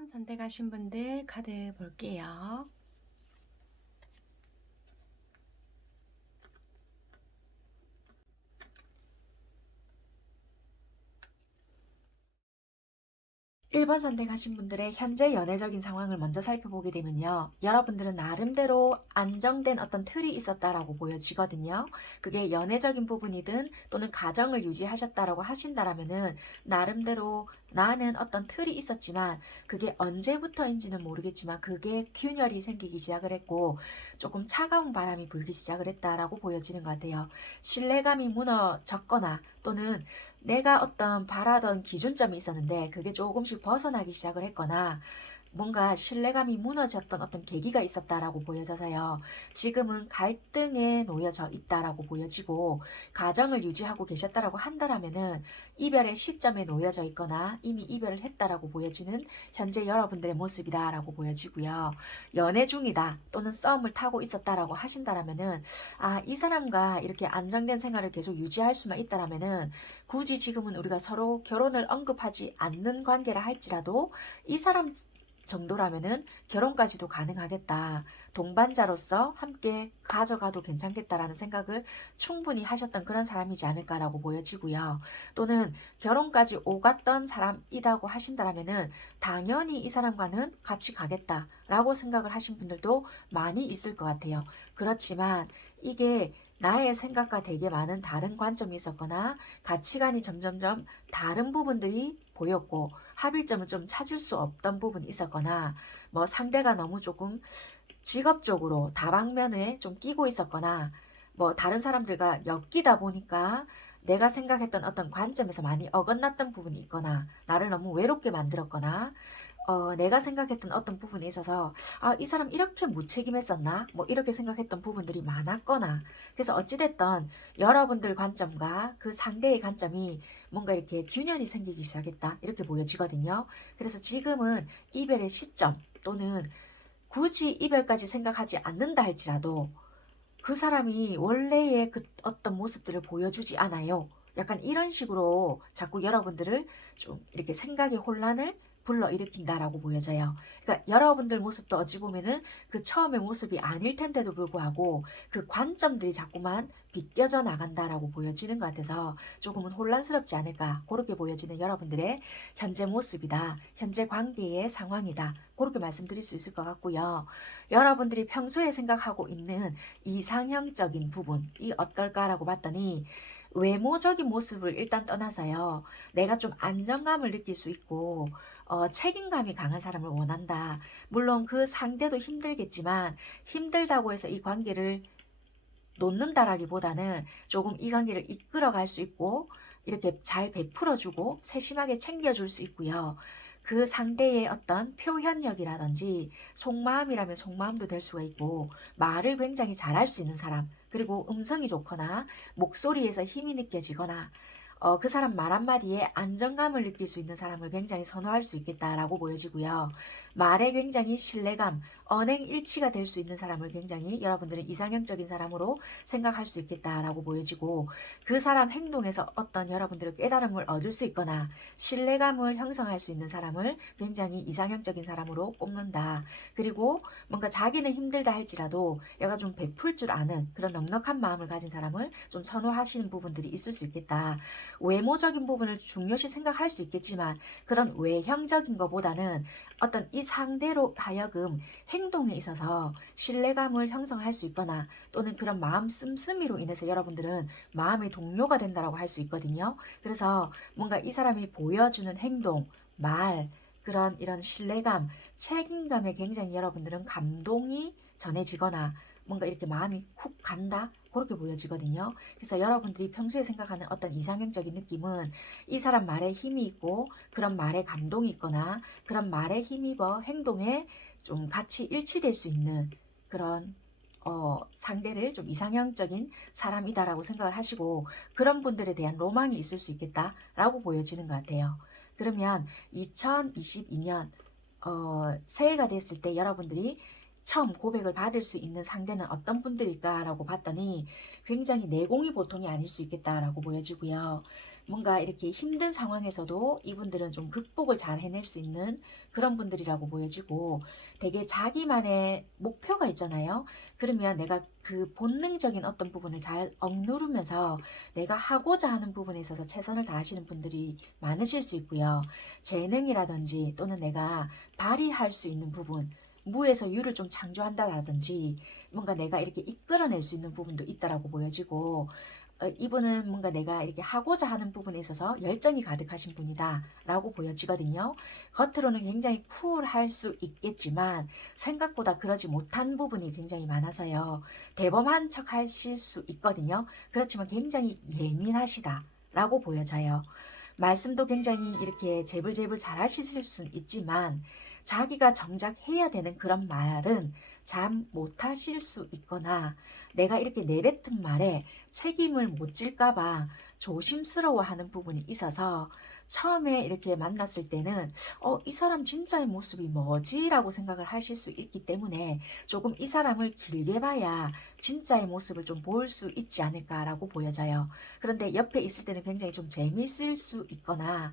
1번 선택하신 분들 카드 볼게요. 1번 선택하신 분들의 현재 연애적인 상황을 먼저 살펴보게 되면요. 여러분들은 나름대로 안정된 어떤 틀이 있었다라고 보여지거든요. 그게 연애적인 부분이든 또는 가정을 유지하셨다라고 하신다라면은 나름대로 나는 어떤 틀이 있었지만 그게 언제부터인지는 모르겠지만 그게 균열이 생기기 시작을 했고 조금 차가운 바람이 불기 시작을 했다라고 보여지는 것 같아요. 신뢰감이 무너졌거나 또는 내가 어떤 바라던 기준점이 있었는데 그게 조금씩 벗어나기 시작을 했거나 뭔가 신뢰감이 무너졌던 어떤 계기가 있었다라고 보여져서요. 지금은 갈등에 놓여져 있다라고 보여지고 가정을 유지하고 계셨다라고 한다라면은 이별의 시점에 놓여져 있거나 이미 이별을 했다라고 보여지는 현재 여러분들의 모습이다라고 보여지고요. 연애 중이다 또는 썸을 타고 있었다라고 하신다라면은 이 사람과 이렇게 안정된 생활을 계속 유지할 수만 있다라면은 굳이 지금은 우리가 서로 결혼을 언급하지 않는 관계라 할지라도 이 사람 정도라면은 결혼까지도 가능하겠다. 동반자로서 함께 가져가도 괜찮겠다라는 생각을 충분히 하셨던 그런 사람이지 않을까라고 보여지고요. 또는 결혼까지 오갔던 사람이라고 하신다면은 당연히 이 사람과는 같이 가겠다라고 생각을 하신 분들도 많이 있을 것 같아요. 그렇지만 이게 나의 생각과 되게 많은 다른 관점이 있었거나 가치관이 점점점 다른 부분들이 보였고 합일점을 좀 찾을 수 없던 부분이 있었거나 뭐 상대가 너무 조금 직업적으로 다방면에 좀 끼고 있었거나 뭐 다른 사람들과 엮이다 보니까 내가 생각했던 어떤 관점에서 많이 어긋났던 부분이 있거나 나를 너무 외롭게 만들었거나 내가 생각했던 어떤 부분에 있어서 이 사람 이렇게 무책임했었나? 뭐 이렇게 생각했던 부분들이 많았거나 그래서 어찌됐던 여러분들 관점과 그 상대의 관점이 뭔가 이렇게 균열이 생기기 시작했다 이렇게 보여지거든요. 그래서 지금은 이별의 시점 또는 굳이 이별까지 생각하지 않는다 할지라도 그 사람이 원래의 그 어떤 모습들을 보여주지 않아요. 약간 이런 식으로 자꾸 여러분들을 좀 이렇게 생각의 혼란을 불러일으킨다라고 보여져요. 그러니까 여러분들 모습도 어찌 보면은 그 처음의 모습이 아닐 텐데도 불구하고 그 관점들이 자꾸만 비껴져 나간다라고 보여지는 것 같아서 조금은 혼란스럽지 않을까 그렇게 보여지는 여러분들의 현재 모습이다. 현재 관계의 상황이다. 그렇게 말씀드릴 수 있을 것 같고요. 여러분들이 평소에 생각하고 있는 이상형적인 부분이 어떨까라고 봤더니 외모적인 모습을 일단 떠나서요. 내가 좀 안정감을 느낄 수 있고 책임감이 강한 사람을 원한다. 물론 그 상대도 힘들겠지만 힘들다고 해서 이 관계를 놓는다라기보다는 조금 이 관계를 이끌어갈 수 있고 이렇게 잘 베풀어주고 세심하게 챙겨줄 수 있고요. 그 상대의 어떤 표현력이라든지 속마음이라면 속마음도 될 수가 있고 말을 굉장히 잘할 수 있는 사람 그리고 음성이 좋거나 목소리에서 힘이 느껴지거나 그 사람 말 한마디에 안정감을 느낄 수 있는 사람을 굉장히 선호할 수 있겠다라고 보여지고요. 말에 굉장히 신뢰감, 언행일치가 될 수 있는 사람을 굉장히 여러분들은 이상형적인 사람으로 생각할 수 있겠다라고 보여지고 그 사람 행동에서 어떤 여러분들의 깨달음을 얻을 수 있거나 신뢰감을 형성할 수 있는 사람을 굉장히 이상형적인 사람으로 꼽는다. 그리고 뭔가 자기는 힘들다 할지라도 얘가 좀 베풀 줄 아는 그런 넉넉한 마음을 가진 사람을 좀 선호하시는 부분들이 있을 수 있겠다. 외모적인 부분을 중요시 생각할 수 있겠지만 그런 외형적인 것보다는 어떤 이 상대로 하여금 행동에 있어서 신뢰감을 형성할 수 있거나 또는 그런 마음 씀씀이로 인해서 여러분들은 마음의 동료가 된다라고 할 수 있거든요. 그래서 뭔가 이 사람이 보여주는 행동, 말, 그런 이런 신뢰감, 책임감에 굉장히 여러분들은 감동이 전해지거나 뭔가 이렇게 마음이 훅 간다 그렇게 보여지거든요. 그래서 여러분들이 평소에 생각하는 어떤 이상형적인 느낌은 이 사람 말에 힘이 있고 그런 말에 감동이 있거나 그런 말에 힘입어 행동에 좀 같이 일치될 수 있는 그런 상대를 좀 이상형적인 사람이다라고 생각을 하시고 그런 분들에 대한 로망이 있을 수 있겠다라고 보여지는 것 같아요. 그러면 2022년 새해가 됐을 때 여러분들이 처음 고백을 받을 수 있는 상대는 어떤 분들일까라고 봤더니 굉장히 내공이 보통이 아닐 수 있겠다라고 보여지고요. 뭔가 이렇게 힘든 상황에서도 이분들은 좀 극복을 잘 해낼 수 있는 그런 분들이라고 보여지고, 되게 자기만의 목표가 있잖아요. 그러면 내가 그 본능적인 어떤 부분을 잘 억누르면서 내가 하고자 하는 부분에 있어서 최선을 다하시는 분들이 많으실 수 있고요. 재능이라든지 또는 내가 발휘할 수 있는 부분, 무에서 유를 좀 창조한다라든지 뭔가 내가 이렇게 이끌어낼 수 있는 부분도 있다라고 보여지고, 이분은 뭔가 내가 이렇게 하고자 하는 부분에 있어서 열정이 가득하신 분이다 라고 보여지거든요. 겉으로는 굉장히 쿨할 수 있겠지만 생각보다 그러지 못한 부분이 굉장히 많아서요. 대범한 척 하실 수 있거든요. 그렇지만 굉장히 예민하시다 라고 보여져요. 말씀도 굉장히 이렇게 재불재불 잘 하실 수는 있지만 자기가 정작 해야 되는 그런 말은 잘 못하실 수 있거나, 내가 이렇게 내뱉은 말에 책임을 못 질까봐 조심스러워하는 부분이 있어서 처음에 이렇게 만났을 때는 이 사람 진짜의 모습이 뭐지? 라고 생각을 하실 수 있기 때문에 조금 이 사람을 길게 봐야 진짜의 모습을 좀 볼 수 있지 않을까라고 보여져요. 그런데 옆에 있을 때는 굉장히 좀 재미있을 수 있거나,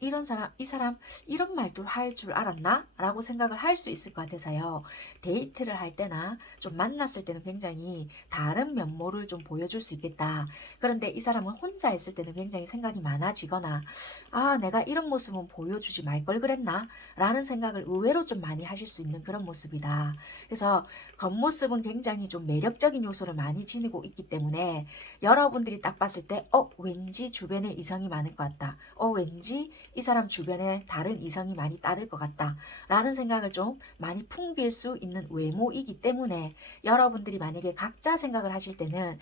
이런 사람, 이 사람 이런 말도 할 줄 알았나? 라고 생각을 할 수 있을 것 같아서요. 데이트를 할 때나 좀 만났을 때는 굉장히 다른 면모를 좀 보여줄 수 있겠다. 그런데 이 사람은 혼자 있을 때는 굉장히 생각이 많아지거나, 아, 내가 이런 모습은 보여주지 말 걸 그랬나? 라는 생각을 의외로 좀 많이 하실 수 있는 그런 모습이다. 그래서 겉모습은 굉장히 좀 매력적인 요소를 많이 지니고 있기 때문에 여러분들이 딱 봤을 때 왠지 주변에 이성이 많을 것 같다. 왠지 이 사람 주변에 다른 이성이 많이 따를 것 같다. 라는 생각을 좀 많이 풍길 수 있는 외모이기 때문에 여러분들이 만약에 각자 생각을 하실 때는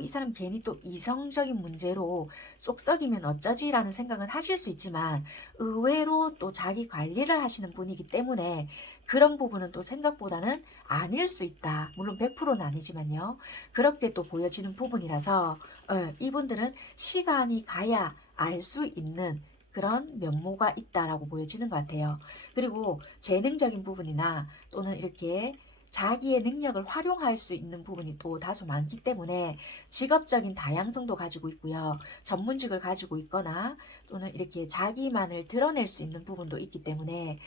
이 사람 괜히 또 이성적인 문제로 쏙 썩이면 어쩌지? 라는 생각은 하실 수 있지만 의외로 또 자기 관리를 하시는 분이기 때문에 그런 부분은 또 생각보다는 아닐 수 있다. 물론 100%는 아니지만요. 그렇게 또 보여지는 부분이라서 이분들은 시간이 가야 알 수 있는 그런 면모가 있다라고 보여지는 것 같아요. 그리고 재능적인 부분이나 또는 이렇게 자기의 능력을 활용할 수 있는 부분이 또 다소 많기 때문에 직업적인 다양성도 가지고 있고요. 전문직을 가지고 있거나 또는 이렇게 자기만을 드러낼 수 있는 부분도 있기 때문에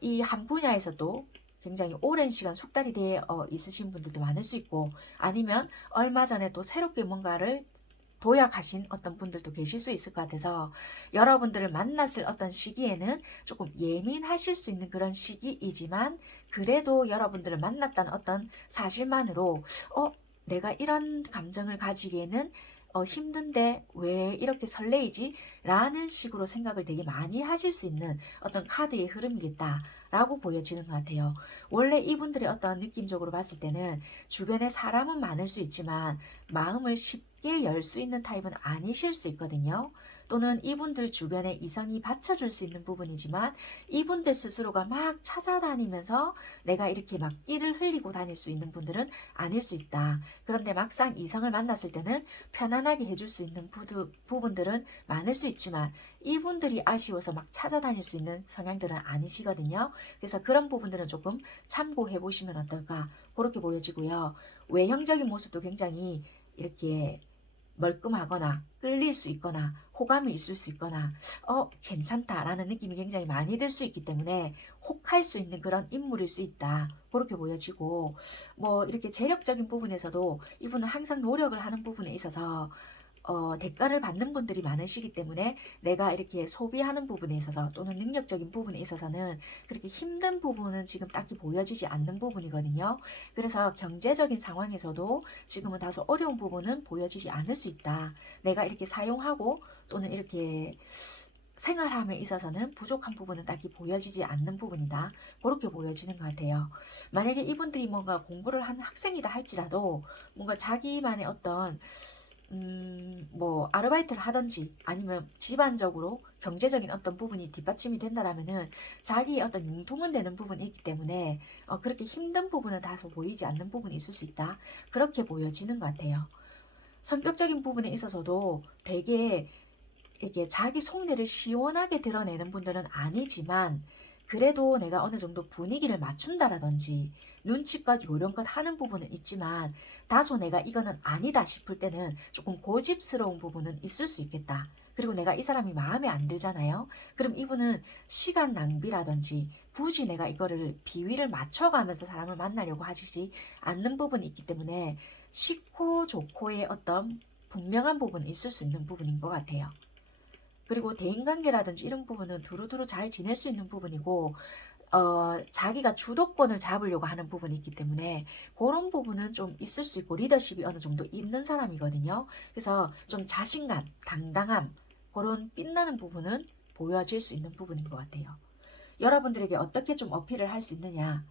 이 한 분야에서도 굉장히 오랜 시간 숙달이 되어 있으신 분들도 많을 수 있고, 아니면 얼마 전에 또 새롭게 뭔가를 도약하신 어떤 분들도 계실 수 있을 것 같아서 여러분들을 만났을 어떤 시기에는 조금 예민하실 수 있는 그런 시기이지만, 그래도 여러분들을 만났다는 어떤 사실만으로 내가 이런 감정을 가지기에는 힘든데 왜 이렇게 설레이지? 라는 식으로 생각을 되게 많이 하실 수 있는 어떤 카드의 흐름이겠다 라고 보여지는 것 같아요. 원래 이분들의 어떤 느낌적으로 봤을 때는 주변에 사람은 많을 수 있지만 마음을 쉽게 열 수 있는 타입은 아니실 수 있거든요. 또는 이분들 주변에 이성이 받쳐줄 수 있는 부분이지만 이분들 스스로가 막 찾아다니면서 내가 이렇게 막 끼를 흘리고 다닐 수 있는 분들은 아닐 수 있다. 그런데 막상 이성을 만났을 때는 편안하게 해줄 수 있는 부분들은 많을 수 있지만 이분들이 아쉬워서 막 찾아다닐 수 있는 성향들은 아니시거든요. 그래서 그런 부분들은 조금 참고해 보시면 어떨까 그렇게 보여지고요. 외형적인 모습도 굉장히 이렇게 멀끔하거나 끌릴 수 있거나 호감이 있을 수 있거나 괜찮다라는 느낌이 굉장히 많이 들 수 있기 때문에 혹할 수 있는 그런 인물일 수 있다 그렇게 보여지고, 뭐 이렇게 재력적인 부분에서도 이분은 항상 노력을 하는 부분에 있어서 대가를 받는 분들이 많으시기 때문에 내가 이렇게 소비하는 부분에 있어서 또는 능력적인 부분에 있어서는 그렇게 힘든 부분은 지금 딱히 보여지지 않는 부분이거든요. 그래서 경제적인 상황에서도 지금은 다소 어려운 부분은 보여지지 않을 수 있다. 내가 이렇게 사용하고 또는 이렇게 생활함에 있어서는 부족한 부분은 딱히 보여지지 않는 부분이다. 그렇게 보여지는 것 같아요. 만약에 이분들이 뭔가 공부를 한 학생이다 할지라도 뭔가 자기만의 어떤 뭐 아르바이트를 하든지 아니면 집안적으로 경제적인 어떤 부분이 뒷받침이 된다라면은 자기의 어떤 융통은 되는 부분이 있기 때문에 그렇게 힘든 부분은 다소 보이지 않는 부분이 있을 수 있다. 그렇게 보여지는 것 같아요. 성격적인 부분에 있어서도 되게 이게 자기 속내를 시원하게 드러내는 분들은 아니지만 그래도 내가 어느 정도 분위기를 맞춘다라든지 눈치껏 요령껏 하는 부분은 있지만 다소 내가 이거는 아니다 싶을 때는 조금 고집스러운 부분은 있을 수 있겠다. 그리고 내가 이 사람이 마음에 안 들잖아요. 그럼 이분은 시간 낭비라든지 굳이 내가 이거를 비위를 맞춰가면서 사람을 만나려고 하지 않는 부분이 있기 때문에 싫고 좋고의 어떤 분명한 부분이 있을 수 있는 부분인 것 같아요. 그리고 대인관계라든지 이런 부분은 두루두루 잘 지낼 수 있는 부분이고 자기가 주도권을 잡으려고 하는 부분이 있기 때문에 그런 부분은 좀 있을 수 있고 리더십이 어느 정도 있는 사람이거든요. 그래서 좀 자신감, 당당함 그런 빛나는 부분은 보여질 수 있는 부분인 것 같아요. 여러분들에게 어떻게 좀 어필을 할 수 있느냐,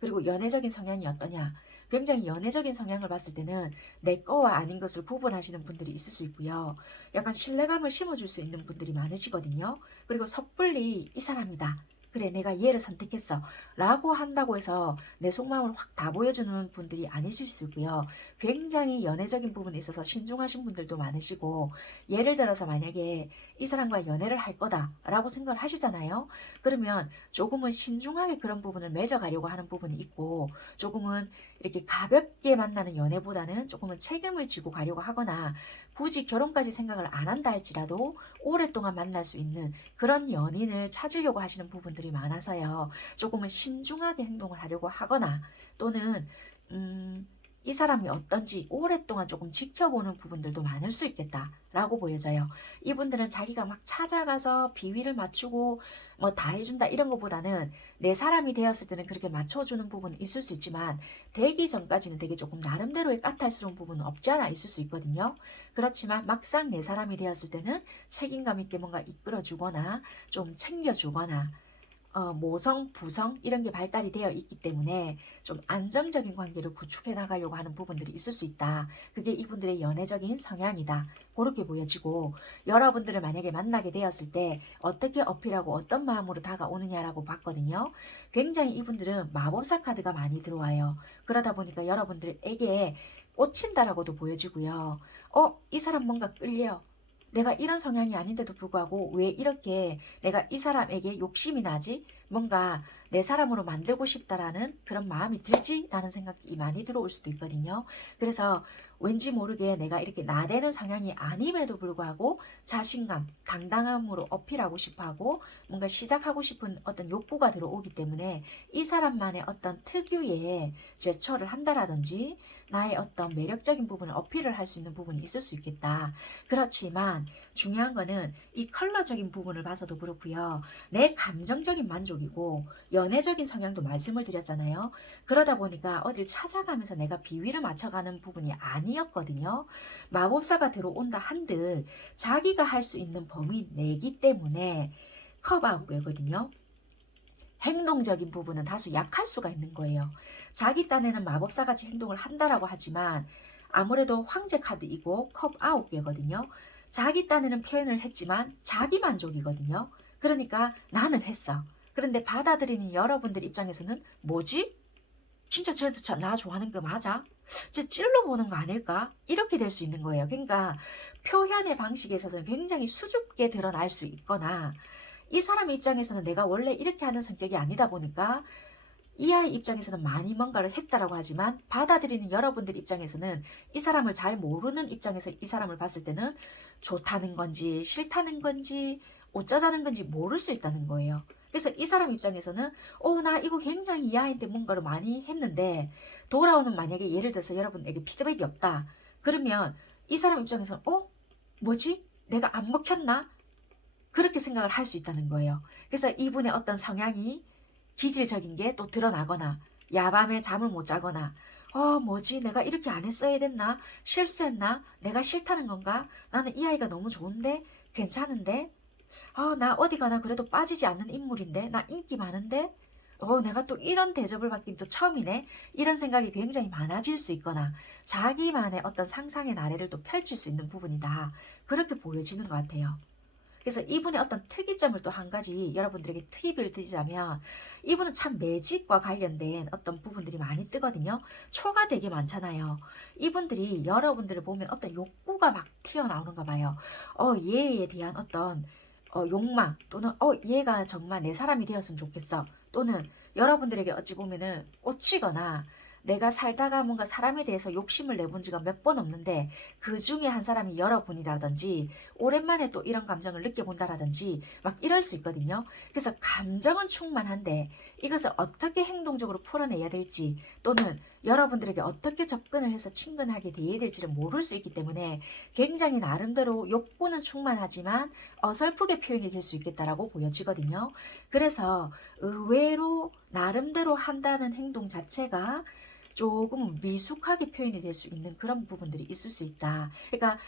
그리고 연애적인 성향이 어떠냐. 굉장히 연애적인 성향을 봤을 때는 내 거와 아닌 것을 구분하시는 분들이 있을 수 있고요. 약간 신뢰감을 심어줄 수 있는 분들이 많으시거든요. 그리고 섣불리 이 사람이다, 그래 내가 얘를 선택했어 라고 한다고 해서 내 속마음을 확 다 보여주는 분들이 아니실 수 있고요. 굉장히 연애적인 부분에 있어서 신중하신 분들도 많으시고, 예를 들어서 만약에 이 사람과 연애를 할 거다 라고 생각을 하시잖아요. 그러면 조금은 신중하게 그런 부분을 맺어가려고 하는 부분이 있고, 조금은 이렇게 가볍게 만나는 연애보다는 조금은 책임을 지고 가려고 하거나, 굳이 결혼까지 생각을 안 한다 할지라도 오랫동안 만날 수 있는 그런 연인을 찾으려고 하시는 부분들이 많아서요. 조금은 신중하게 행동을 하려고 하거나, 또는 이 사람이 어떤지 오랫동안 조금 지켜보는 부분들도 많을 수 있겠다라고 보여져요. 이분들은 자기가 막 찾아가서 비위를 맞추고 뭐 다 해준다 이런 것보다는 내 사람이 되었을 때는 그렇게 맞춰주는 부분이 있을 수 있지만, 되기 전까지는 되게 조금 나름대로의 까탈스러운 부분은 없지 않아 있을 수 있거든요. 그렇지만 막상 내 사람이 되었을 때는 책임감 있게 뭔가 이끌어주거나 좀 챙겨주거나, 모성, 부성 이런 게 발달이 되어 있기 때문에 좀 안정적인 관계를 구축해 나가려고 하는 부분들이 있을 수 있다. 그게 이분들의 연애적인 성향이다. 그렇게 보여지고, 여러분들을 만약에 만나게 되었을 때 어떻게 어필하고 어떤 마음으로 다가오느냐라고 봤거든요. 굉장히 이분들은 마법사 카드가 많이 들어와요. 그러다 보니까 여러분들에게 꽂힌다라고도 보여지고요. 이 사람 뭔가 끌려. 내가 이런 성향이 아닌데도 불구하고 왜 이렇게 내가 이 사람에게 욕심이 나지? 뭔가 내 사람으로 만들고 싶다라는 그런 마음이 들지라는 생각이 많이 들어올 수도 있거든요. 그래서 왠지 모르게 내가 이렇게 나대는 성향이 아님에도 불구하고 자신감, 당당함으로 어필하고 싶어하고 뭔가 시작하고 싶은 어떤 욕구가 들어오기 때문에 이 사람만의 어떤 특유의 제처를 한다라든지 나의 어떤 매력적인 부분을 어필을 할 수 있는 부분이 있을 수 있겠다. 그렇지만 중요한 거는 이 컬러적인 부분을 봐서도 그렇고요. 내 감정적인 만족이고 연애적인 성향도 말씀을 드렸잖아요. 그러다 보니까 어딜 찾아가면서 내가 비위를 맞춰가는 부분이 아니었거든요. 마법사가 들어온다 한들 자기가 할 수 있는 범위 내기 때문에 컵아웃이거든요. 행동적인 부분은 다소 약할 수가 있는 거예요. 자기 딴에는 마법사같이 행동을 한다라고 하지만 아무래도 황제 카드이고 컵 9개거든요. 자기 딴에는 표현을 했지만 자기 만족이거든요. 그러니까 나는 했어. 그런데 받아들이는 여러분들 입장에서는 뭐지? 진짜 쟤도 나 좋아하는 거 맞아? 쟤 찔러보는 거 아닐까? 이렇게 될 수 있는 거예요. 그러니까 표현의 방식에 있어서는 굉장히 수줍게 드러날 수 있거나, 이 사람 입장에서는 내가 원래 이렇게 하는 성격이 아니다 보니까 이 아이 입장에서는 많이 뭔가를 했다라고 하지만, 받아들이는 여러분들 입장에서는 이 사람을 잘 모르는 입장에서 이 사람을 봤을 때는 좋다는 건지 싫다는 건지 어쩌자는 건지 모를 수 있다는 거예요. 그래서 이 사람 입장에서는 나 이거 굉장히 이 아이한테 뭔가를 많이 했는데 돌아오는, 만약에 예를 들어서 여러분에게 피드백이 없다. 그러면 이 사람 입장에서는 뭐지? 내가 안 먹혔나? 그렇게 생각을 할 수 있다는 거예요. 그래서 이분의 어떤 성향이 기질적인 게 또 드러나거나, 야밤에 잠을 못 자거나, 뭐지? 내가 이렇게 안 했어야 됐나? 실수했나? 내가 싫다는 건가? 나는 이 아이가 너무 좋은데? 괜찮은데? 나 어디 가나 그래도 빠지지 않는 인물인데? 나 인기 많은데? 내가 또 이런 대접을 받긴 또 처음이네? 이런 생각이 굉장히 많아질 수 있거나, 자기만의 어떤 상상의 나래를 또 펼칠 수 있는 부분이다. 그렇게 보여지는 것 같아요. 그래서 이분의 어떤 특이점을 또 한 가지 여러분들에게 팁을 드리자면, 이분은 참 매직과 관련된 어떤 부분들이 많이 뜨거든요. 초가 되게 많잖아요. 이분들이 여러분들을 보면 어떤 욕구가 막 튀어나오는가 봐요. 얘에 대한 어떤 욕망 또는 얘가 정말 내 사람이 되었으면 좋겠어. 또는 여러분들에게 어찌 보면은 꽂히거나 내가 살다가 뭔가 사람에 대해서 욕심을 내본 지가 몇 번 없는데 그 중에 한 사람이 여러분이라든지 오랜만에 또 이런 감정을 느껴본다라든지 막 이럴 수 있거든요. 그래서 감정은 충만한데 이것을 어떻게 행동적으로 풀어내야 될지 또는 여러분들에게 어떻게 접근을 해서 친근하게 대해야 될지를 모를 수 있기 때문에 굉장히 나름대로 욕구는 충만하지만 어설프게 표현이 될 수 있겠다라고 보여지거든요. 그래서 의외로 나름대로 한다는 행동 자체가 조금 미숙하게 표현이 될 수 있는 그런 부분들이 있을 수 있다. 그러니까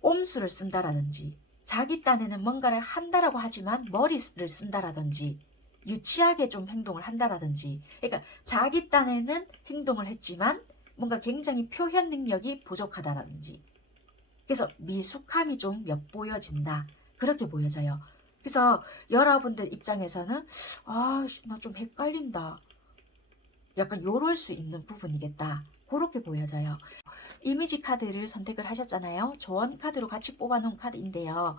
옴수를 쓴다라든지 자기 딴에는 뭔가를 한다라고 하지만 머리를 쓴다라든지 유치하게 좀 행동을 한다라든지 그러니까 자기 딴에는 행동을 했지만 뭔가 굉장히 표현 능력이 부족하다라든지 그래서 미숙함이 좀 엿보여진다. 그렇게 보여져요. 그래서 여러분들 입장에서는 나 좀 헷갈린다. 약간 요럴 수 있는 부분이겠다. 그렇게 보여져요. 이미지 카드를 선택을 하셨잖아요. 조언 카드로 같이 뽑아놓은 카드인데요.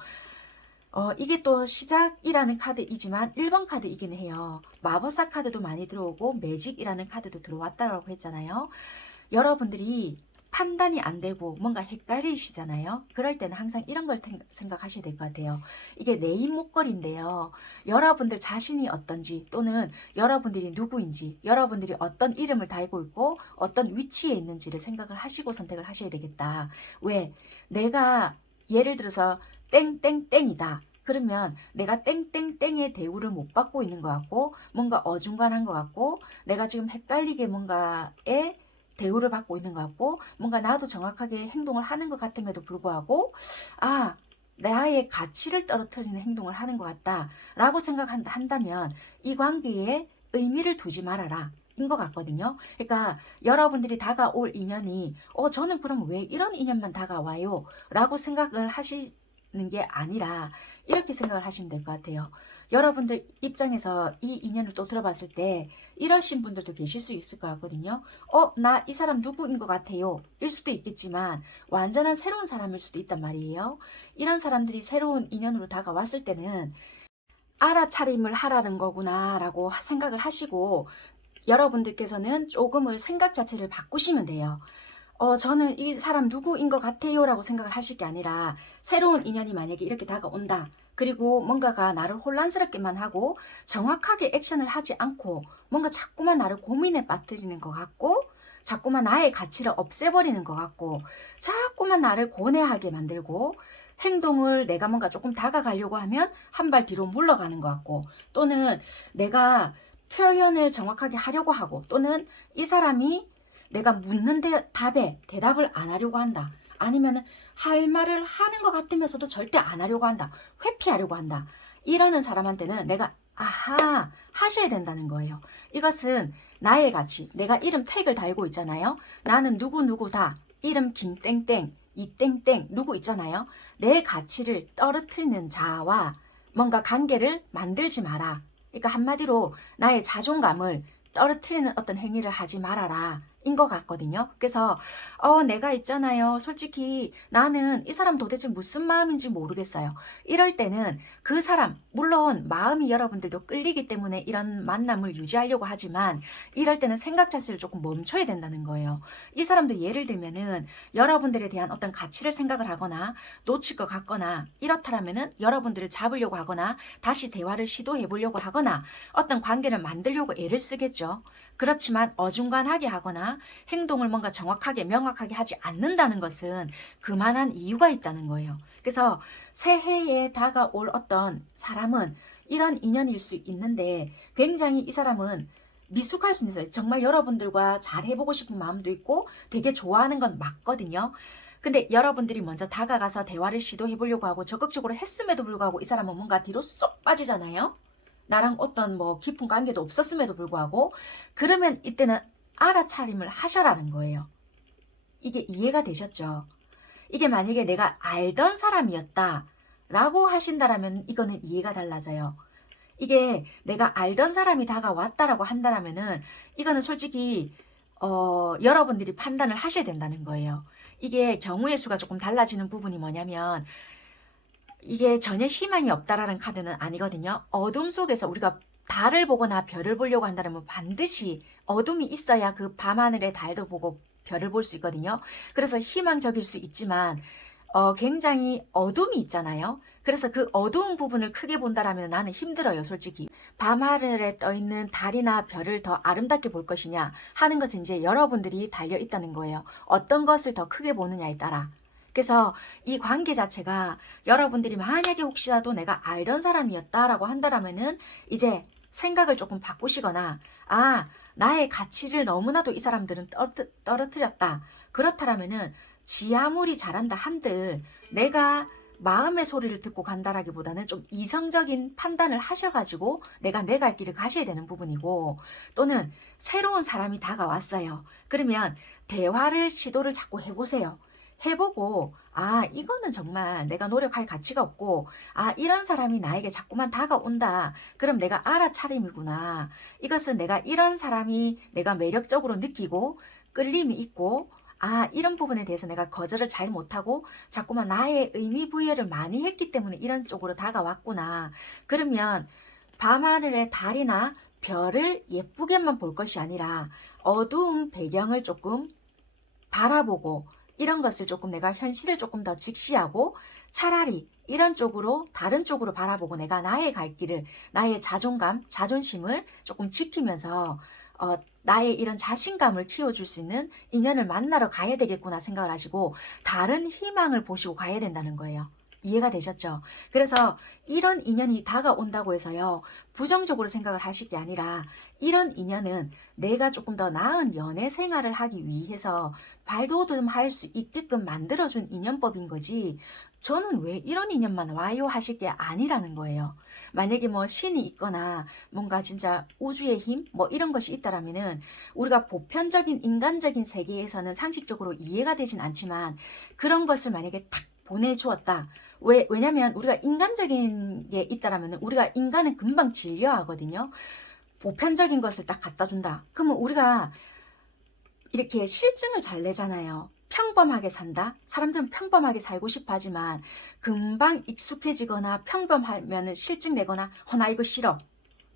이게 또 시작이라는 카드이지만 1번 카드이긴 해요. 마법사 카드도 많이 들어오고 매직이라는 카드도 들어왔다라고 했잖아요. 여러분들이 판단이 안 되고 뭔가 헷갈리시잖아요. 그럴 때는 항상 이런 걸 생각하셔야 될 것 같아요. 이게 네임 목걸이인데요. 여러분들 자신이 어떤지 또는 여러분들이 누구인지 여러분들이 어떤 이름을 달고 있고 어떤 위치에 있는지를 생각을 하시고 선택을 하셔야 되겠다. 왜? 내가 예를 들어서 땡땡땡이다. 그러면 내가 땡땡땡의 대우를 못 받고 있는 것 같고 뭔가 어중간한 것 같고 내가 지금 헷갈리게 뭔가에 대우를 받고 있는 것 같고 뭔가 나도 정확하게 행동을 하는 것 같음에도 불구하고 나의 가치를 떨어뜨리는 행동을 하는 것 같다 라고 생각한다면 이 관계에 의미를 두지 말아라 인 것 같거든요. 그러니까 여러분들이 다가올 인연이 저는 그럼 왜 이런 인연만 다가와요 라고 생각을 하시는 게 아니라 이렇게 생각을 하시면 될 것 같아요. 여러분들 입장에서 이 인연을 또 들어봤을 때 이러신 분들도 계실 수 있을 것 같거든요. 나 이 사람 누구인 것 같아요. 일 수도 있겠지만 완전한 새로운 사람일 수도 있단 말이에요. 이런 사람들이 새로운 인연으로 다가왔을 때는 알아차림을 하라는 거구나 라고 생각을 하시고 여러분들께서는 조금의 생각 자체를 바꾸시면 돼요. 저는 이 사람 누구인 것 같아요 라고 생각을 하실 게 아니라 새로운 인연이 만약에 이렇게 다가온다. 그리고 뭔가가 나를 혼란스럽게만 하고 정확하게 액션을 하지 않고 뭔가 자꾸만 나를 고민에 빠뜨리는 것 같고 자꾸만 나의 가치를 없애버리는 것 같고 자꾸만 나를 고뇌하게 만들고 행동을 내가 뭔가 조금 다가가려고 하면 한 발 뒤로 물러가는 것 같고 또는 내가 표현을 정확하게 하려고 하고 또는 이 사람이 내가 묻는 답에 대답을 안 하려고 한다. 아니면 할 말을 하는 것 같으면서도 절대 안 하려고 한다. 회피하려고 한다. 이러는 사람한테는 내가 하셔야 된다는 거예요. 이것은 나의 가치. 내가 이름 태그를 달고 있잖아요. 나는 누구누구다. 이름 김땡땡, 이땡땡 누구 있잖아요. 내 가치를 떨어뜨리는 자와 뭔가 관계를 만들지 마라. 그러니까 한마디로 나의 자존감을 떨어뜨리는 어떤 행위를 하지 말아라 인 것 같거든요. 그래서 내가 있잖아요. 솔직히 나는 이 사람 도대체 무슨 마음인지 모르겠어요. 이럴 때는 그 사람 물론 마음이 여러분들도 끌리기 때문에 이런 만남을 유지하려고 하지만 이럴 때는 생각 자체를 조금 멈춰야 된다는 거예요. 이 사람도 예를 들면은 여러분들에 대한 어떤 가치를 생각을 하거나 놓칠 것 같거나 이렇다면은 여러분들을 잡으려고 하거나 다시 대화를 시도해 보려고 하거나 어떤 관계를 만들려고 애를 쓰겠죠. 그렇지만 어중간하게 하거나 행동을 뭔가 정확하게 명확하게 하지 않는다는 것은 그만한 이유가 있다는 거예요. 그래서 새해에 다가올 어떤 사람은 이런 인연일 수 있는데 굉장히 이 사람은 미숙할 수 있어요. 정말 여러분들과 잘 해보고 싶은 마음도 있고 되게 좋아하는 건 맞거든요. 근데 여러분들이 먼저 다가가서 대화를 시도해 보려고 하고 적극적으로 했음에도 불구하고 이 사람은 뭔가 뒤로 쏙 빠지잖아요. 나랑 어떤 뭐 깊은 관계도 없었음에도 불구하고 그러면 이때는 알아차림을 하셔라는 거예요. 이게 이해가 되셨죠? 이게 만약에 내가 알던 사람이었다 라고 하신다라면 이거는 이해가 달라져요. 이게 내가 알던 사람이 다가왔다라고 한다라면은 이거는 솔직히 여러분들이 판단을 하셔야 된다는 거예요. 이게 경우의 수가 조금 달라지는 부분이 뭐냐면 이게 전혀 희망이 없다라는 카드는 아니거든요. 어둠 속에서 우리가 달을 보거나 별을 보려고 한다면 반드시 어둠이 있어야 그 밤하늘의 달도 보고 별을 볼 수 있거든요. 그래서 희망적일 수 있지만 굉장히 어둠이 있잖아요. 그래서 그 어두운 부분을 크게 본다라면 나는 힘들어요, 솔직히. 밤하늘에 떠 있는 달이나 별을 더 아름답게 볼 것이냐 하는 것은 이제 여러분들이 달려 있다는 거예요. 어떤 것을 더 크게 보느냐에 따라. 그래서 이 관계 자체가 여러분들이 만약에 혹시라도 내가 알던 사람이었다라고 한다라면은 이제 생각을 조금 바꾸시거나, 아, 나의 가치를 너무나도 이 사람들은 떨어뜨렸다. 그렇다라면은 지 아무리 잘한다 한들 내가 마음의 소리를 듣고 간다라기보다는 좀 이성적인 판단을 하셔가지고 내가 내 갈 길을 가셔야 되는 부분이고, 또는 새로운 사람이 다가왔어요. 그러면 대화를 시도를 자꾸 해보세요. 해보고, 아, 이거는 정말 내가 노력할 가치가 없고, 아, 이런 사람이 나에게 자꾸만 다가온다. 그럼 내가 알아차림이구나. 이것은 내가 이런 사람이 내가 매력적으로 느끼고 끌림이 있고, 아, 이런 부분에 대해서 내가 거절을 잘 못하고 자꾸만 나의 의미 부여를 많이 했기 때문에 이런 쪽으로 다가왔구나. 그러면 밤하늘의 달이나 별을 예쁘게만 볼 것이 아니라 어두운 배경을 조금 바라보고, 이런 것을 조금 내가 현실을 조금 더 직시하고 차라리 이런 쪽으로 다른 쪽으로 바라보고 내가 나의 갈 길을, 나의 자존감, 자존심을 조금 지키면서 나의 이런 자신감을 키워줄 수 있는 인연을 만나러 가야 되겠구나 생각을 하시고 다른 희망을 보시고 가야 된다는 거예요. 이해가 되셨죠? 그래서 이런 인연이 다가온다고 해서요, 부정적으로 생각을 하실 게 아니라 이런 인연은 내가 조금 더 나은 연애 생활을 하기 위해서 발돋움할 수 있게끔 만들어준 인연법인 거지, 저는 왜 이런 인연만 와요 하실 게 아니라는 거예요. 만약에 뭐 신이 있거나 뭔가 진짜 우주의 힘 뭐 이런 것이 있다라면은 우리가 보편적인 인간적인 세계에서는 상식적으로 이해가 되진 않지만 그런 것을 만약에 탁 보내주었다. 왜냐면 우리가 인간적인 게 있다라면 우리가 인간은 금방 진료하거든요. 보편적인 것을 딱 갖다 준다. 그러면 우리가 이렇게 실증을 잘 내잖아요. 평범하게 산다. 사람들은 평범하게 살고 싶어 하지만 금방 익숙해지거나 평범하면 실증 내거나 나 이거 싫어.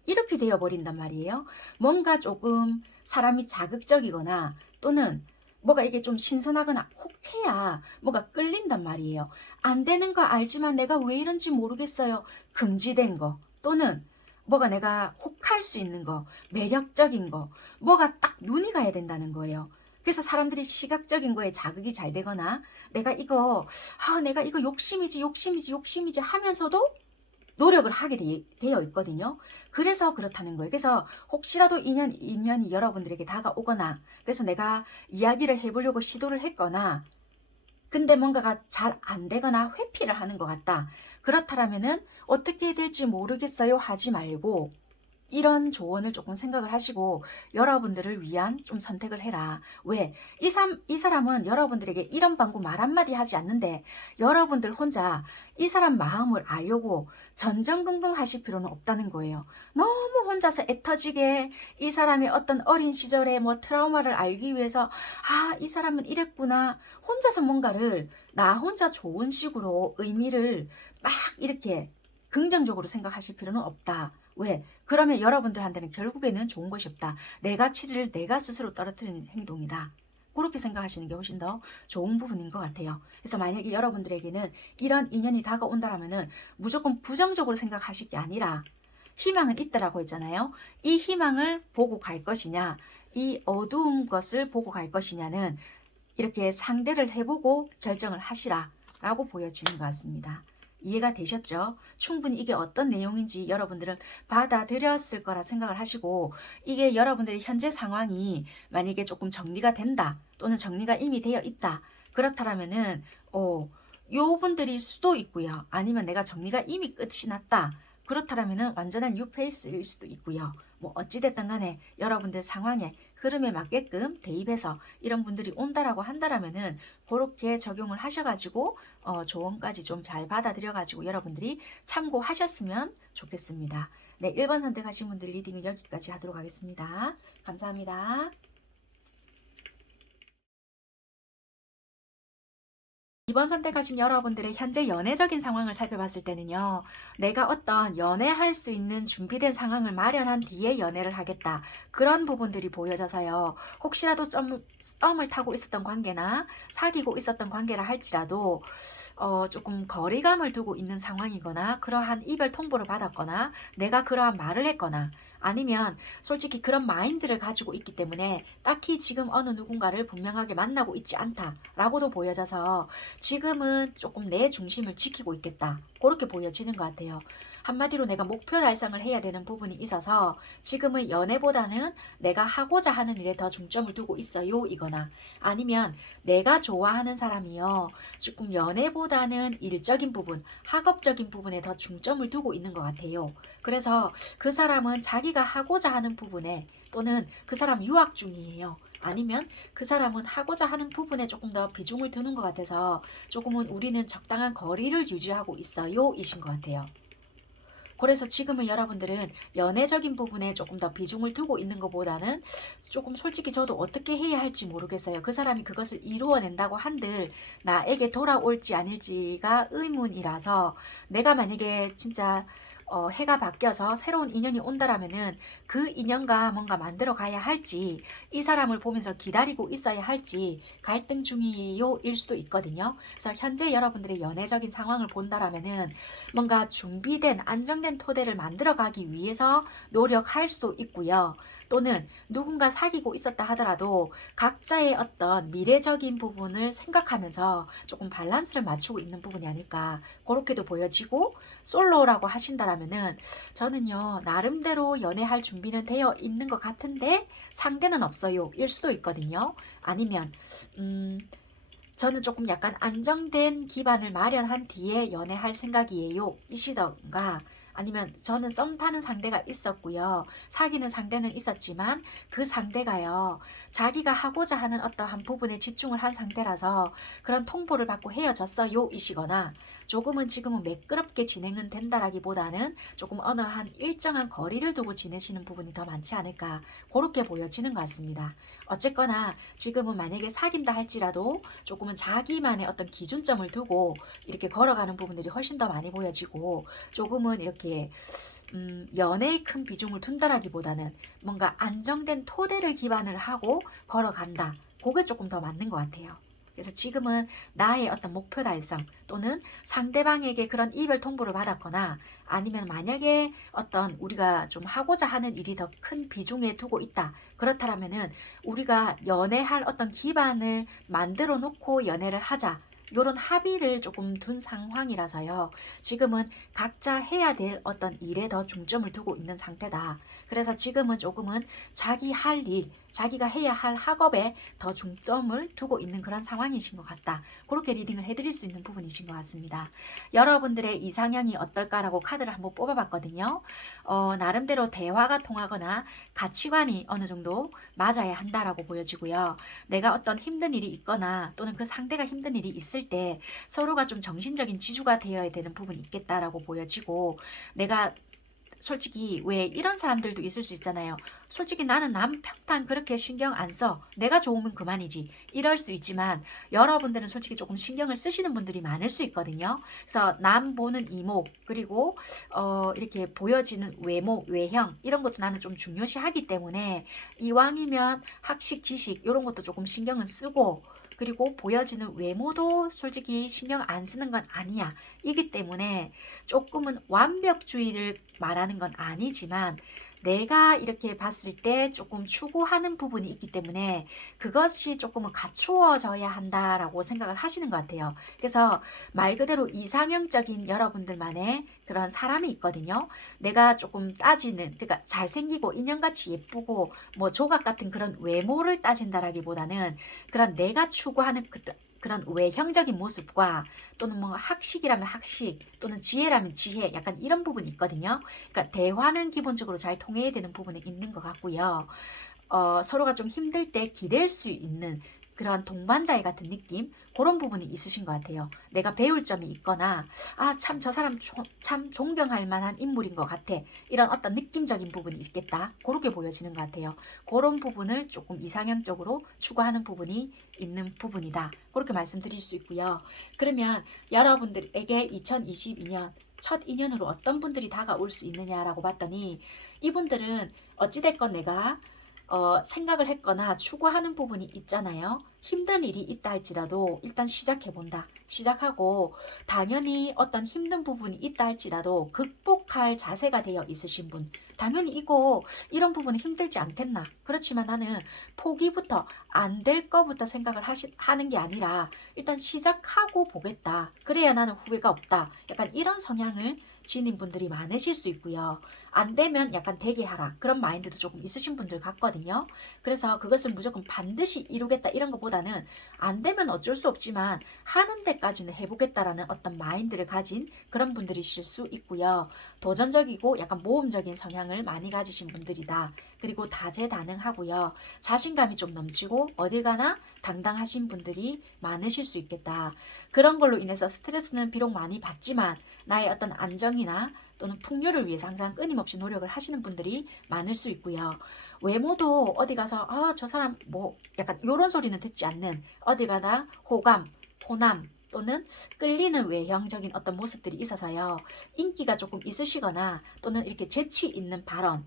이렇게 되어버린단 말이에요. 뭔가 조금 사람이 자극적이거나 또는 뭐가 이게 좀 신선하거나 혹해야 뭐가 끌린단 말이에요. 안 되는 거 알지만 내가 왜 이런지 모르겠어요. 금지된 거 또는 뭐가 내가 혹할 수 있는 거, 매력적인 거, 뭐가 딱 눈이 가야 된다는 거예요. 그래서 사람들이 시각적인 거에 자극이 잘 되거나 내가 이거 욕심이지 하면서도 노력을 하게 되어 있거든요. 그래서 그렇다는 거예요. 그래서 혹시라도 인연이 여러분들에게 다가오거나 그래서 내가 이야기를 해보려고 시도를 했거나 근데 뭔가가 잘 안 되거나 회피를 하는 것 같다. 그렇다면은 어떻게 해야 될지 모르겠어요 하지 말고 이런 조언을 조금 생각을 하시고 여러분들을 위한 좀 선택을 해라. 왜? 이 사람은 여러분들에게 이런 방구 말 한마디 하지 않는데 여러분들 혼자 이 사람 마음을 알려고 전전긍긍 하실 필요는 없다는 거예요. 너무 혼자서 애터지게 이 사람의 어떤 어린 시절의 뭐 트라우마를 알기 위해서 아, 이 사람은 이랬구나. 혼자서 뭔가를 나 혼자 좋은 식으로 의미를 막 이렇게 긍정적으로 생각하실 필요는 없다. 왜? 그러면 여러분들한테는 결국에는 좋은 것이 없다. 내 가치를 내가 스스로 떨어뜨리는 행동이다. 그렇게 생각하시는 게 훨씬 더 좋은 부분인 것 같아요. 그래서 만약에 여러분들에게는 이런 인연이 다가온다라면은 무조건 부정적으로 생각하실 게 아니라 희망은 있다라고 했잖아요. 이 희망을 보고 갈 것이냐, 이 어두운 것을 보고 갈 것이냐는 이렇게 상대를 해보고 결정을 하시라라고 보여지는 것 같습니다. 이해가 되셨죠? 충분히 이게 어떤 내용인지 여러분들은 받아들였을 거라 생각을 하시고 이게 여러분들의 현재 상황이 만약에 조금 정리가 된다 또는 정리가 이미 되어 있다 그렇다면은 요 분들일 수도 있고요. 아니면 내가 정리가 이미 끝이 났다. 그렇다면은 완전한 뉴페이스일 수도 있고요. 뭐 어찌됐든 간에 여러분들 상황에 흐름에 맞게끔 대입해서 이런 분들이 온다라고 한다라면은 그렇게 적용을 하셔가지고 조언까지 좀 잘 받아들여가지고 여러분들이 참고하셨으면 좋겠습니다. 네, 1번 선택하신 분들 리딩은 여기까지 하도록 하겠습니다. 감사합니다. 이번 선택하신 여러분들의 현재 연애적인 상황을 살펴봤을 때는요, 내가 어떤 연애할 수 있는 준비된 상황을 마련한 뒤에 연애를 하겠다. 그런 부분들이 보여져서요, 혹시라도 썸을 타고 있었던 관계나 사귀고 있었던 관계라 할지라도, 조금 거리감을 두고 있는 상황이거나, 그러한 이별 통보를 받았거나, 내가 그러한 말을 했거나, 아니면 솔직히 그런 마인드를 가지고 있기 때문에 딱히 지금 어느 누군가를 분명하게 만나고 있지 않다라고도 보여져서 지금은 조금 내 중심을 지키고 있겠다. 그렇게 보여지는 것 같아요. 한마디로 내가 목표 달성을 해야 되는 부분이 있어서 지금은 연애보다는 내가 하고자 하는 일에 더 중점을 두고 있어요. 이거나 아니면 내가 좋아하는 사람이요. 조금 연애보다는 일적인 부분, 학업적인 부분에 더 중점을 두고 있는 것 같아요. 그래서 그 사람은 자기가 하고자 하는 부분에 또는 그 사람 유학 중이에요. 아니면 그 사람은 하고자 하는 부분에 조금 더 비중을 두는 것 같아서 조금은 우리는 적당한 거리를 유지하고 있어요 이신 것 같아요. 그래서 지금은 여러분들은 연애적인 부분에 조금 더 비중을 두고 있는 것보다는 조금 솔직히 저도 어떻게 해야 할지 모르겠어요. 그 사람이 그것을 이루어낸다고 한들 나에게 돌아올지 아닐지가 의문이라서 내가 만약에 진짜 해가 바뀌어서 새로운 인연이 온다라면은 그 인연과 뭔가 만들어 가야 할지 이 사람을 보면서 기다리고 있어야 할지 갈등 중이요 일 수도 있거든요. 그래서 현재 여러분들의 연애적인 상황을 본다라면은 뭔가 준비된 안정된 토대를 만들어 가기 위해서 노력할 수도 있고요. 또는 누군가 사귀고 있었다 하더라도 각자의 어떤 미래적인 부분을 생각하면서 조금 밸런스를 맞추고 있는 부분이 아닐까 그렇게도 보여지고 솔로라고 하신다라면은 저는요 나름대로 연애할 준비는 되어 있는 것 같은데 상대는 없어요 일 수도 있거든요. 아니면 저는 조금 약간 안정된 기반을 마련한 뒤에 연애할 생각이에요. 이시던가 아니면 저는 썸 타는 상대가 있었고요. 사귀는 상대는 있었지만 그 상대가요. 자기가 하고자 하는 어떠한 부분에 집중을 한 상태라서 그런 통보를 받고 헤어졌어요. 이시거나 조금은 지금은 매끄럽게 진행은 된다라기보다는 조금 어느 한 일정한 거리를 두고 지내시는 부분이 더 많지 않을까 그렇게 보여지는 것 같습니다. 어쨌거나 지금은 만약에 사귄다 할지라도 조금은 자기만의 어떤 기준점을 두고 이렇게 걸어가는 부분들이 훨씬 더 많이 보여지고 조금은 이렇게 연애에 큰 비중을 둔다라기보다는 뭔가 안정된 토대를 기반을 하고 걸어간다. 그게 조금 더 맞는 것 같아요. 그래서 지금은 나의 어떤 목표 달성 또는 상대방에게 그런 이별 통보를 받았거나 아니면 만약에 어떤 우리가 좀 하고자 하는 일이 더 큰 비중에 두고 있다. 그렇다면은 우리가 연애할 어떤 기반을 만들어 놓고 연애를 하자. 요런 합의를 조금 둔 상황이라서요. 지금은 각자 해야 될 어떤 일에 더 중점을 두고 있는 상태다. 그래서 지금은 조금은 자기 할 일, 자기가 해야 할 학업에 더 중점을 두고 있는 그런 상황이신 것 같다. 그렇게 리딩을 해드릴 수 있는 부분이신 것 같습니다. 여러분들의 이상형이 어떨까라고 카드를 한번 뽑아봤거든요. 나름대로 대화가 통하거나 가치관이 어느 정도 맞아야 한다라고 보여지고요. 내가 어떤 힘든 일이 있거나 또는 그 상대가 힘든 일이 있을 때 서로가 좀 정신적인 지주가 되어야 되는 부분이 있겠다라고 보여지고 내가 솔직히 왜 이런 사람들도 있을 수 있잖아요. 솔직히 나는 남 평판 그렇게 신경 안 써. 내가 좋으면 그만이지. 이럴 수 있지만 여러분들은 솔직히 조금 신경을 쓰시는 분들이 많을 수 있거든요. 그래서 남 보는 이목 그리고 이렇게 보여지는 외모, 외형 이런 것도 나는 좀 중요시하기 때문에 이왕이면 학식, 지식 이런 것도 조금 신경은 쓰고 그리고 보여지는 외모도 솔직히 신경 안 쓰는 건 아니야. 이기 때문에 조금은 완벽주의를 말하는 건 아니지만 내가 이렇게 봤을 때 조금 추구하는 부분이 있기 때문에 그것이 조금은 갖추어져야 한다라고 생각을 하시는 것 같아요. 그래서 말 그대로 이상형적인 여러분들만의 그런 사람이 있거든요. 내가 조금 따지는, 그러니까 잘생기고 인형같이 예쁘고 뭐 조각 같은 그런 외모를 따진다라기보다는 그런 내가 추구하는 그런 외형적인 모습과 또는 뭐 학식이라면 학식 또는 지혜라면 지혜 약간 이런 부분이 있거든요. 그러니까 대화는 기본적으로 잘 통해야 되는 부분이 있는 것 같고요. 서로가 좀 힘들 때 기댈 수 있는 그런 동반자의 같은 느낌, 그런 부분이 있으신 것 같아요. 내가 배울 점이 있거나 참 저 사람 참 존경할 만한 인물인 것 같아, 이런 어떤 느낌적인 부분이 있겠다, 그렇게 보여지는 것 같아요. 그런 부분을 조금 이상형적으로 추구하는 부분이 있는 부분이다, 그렇게 말씀드릴 수 있고요. 그러면 여러분들에게 2022년 첫 인연으로 어떤 분들이 다가올 수 있느냐라고 봤더니, 이분들은 어찌됐건 내가 생각을 했거나 추구하는 부분이 있잖아요. 힘든 일이 있다 할지라도 일단 시작해본다. 시작하고 당연히 어떤 힘든 부분이 있다 할지라도 극복할 자세가 되어 있으신 분. 당연히 이런 부분은 힘들지 않겠나. 그렇지만 나는 포기부터, 안 될 거부터 생각을 하는 게 아니라 일단 시작하고 보겠다. 그래야 나는 후회가 없다. 약간 이런 성향을 지닌 분들이 많으실 수 있고요. 안 되면 약간 대기하라, 그런 마인드도 조금 있으신 분들 같거든요. 그래서 그것을 무조건 반드시 이루겠다 이런 것보다는 안 되면 어쩔 수 없지만 하는 데까지는 해보겠다라는 어떤 마인드를 가진 그런 분들이실 수 있고요. 도전적이고 약간 모험적인 성향을 많이 가지신 분들이다. 그리고 다재다능하고요. 자신감이 좀 넘치고 어딜 가나 당당하신 분들이 많으실 수 있겠다. 그런 걸로 인해서 스트레스는 비록 많이 받지만 나의 어떤 안정이나 또는 풍요를 위해서 항상 끊임없이 노력을 하시는 분들이 많을 수 있고요. 외모도 어디 가서 저 사람 뭐 약간 요런 소리는 듣지 않는, 어디 가나 호감, 호남 또는 끌리는 외형적인 어떤 모습들이 있어서요. 인기가 조금 있으시거나 또는 이렇게 재치 있는 발언,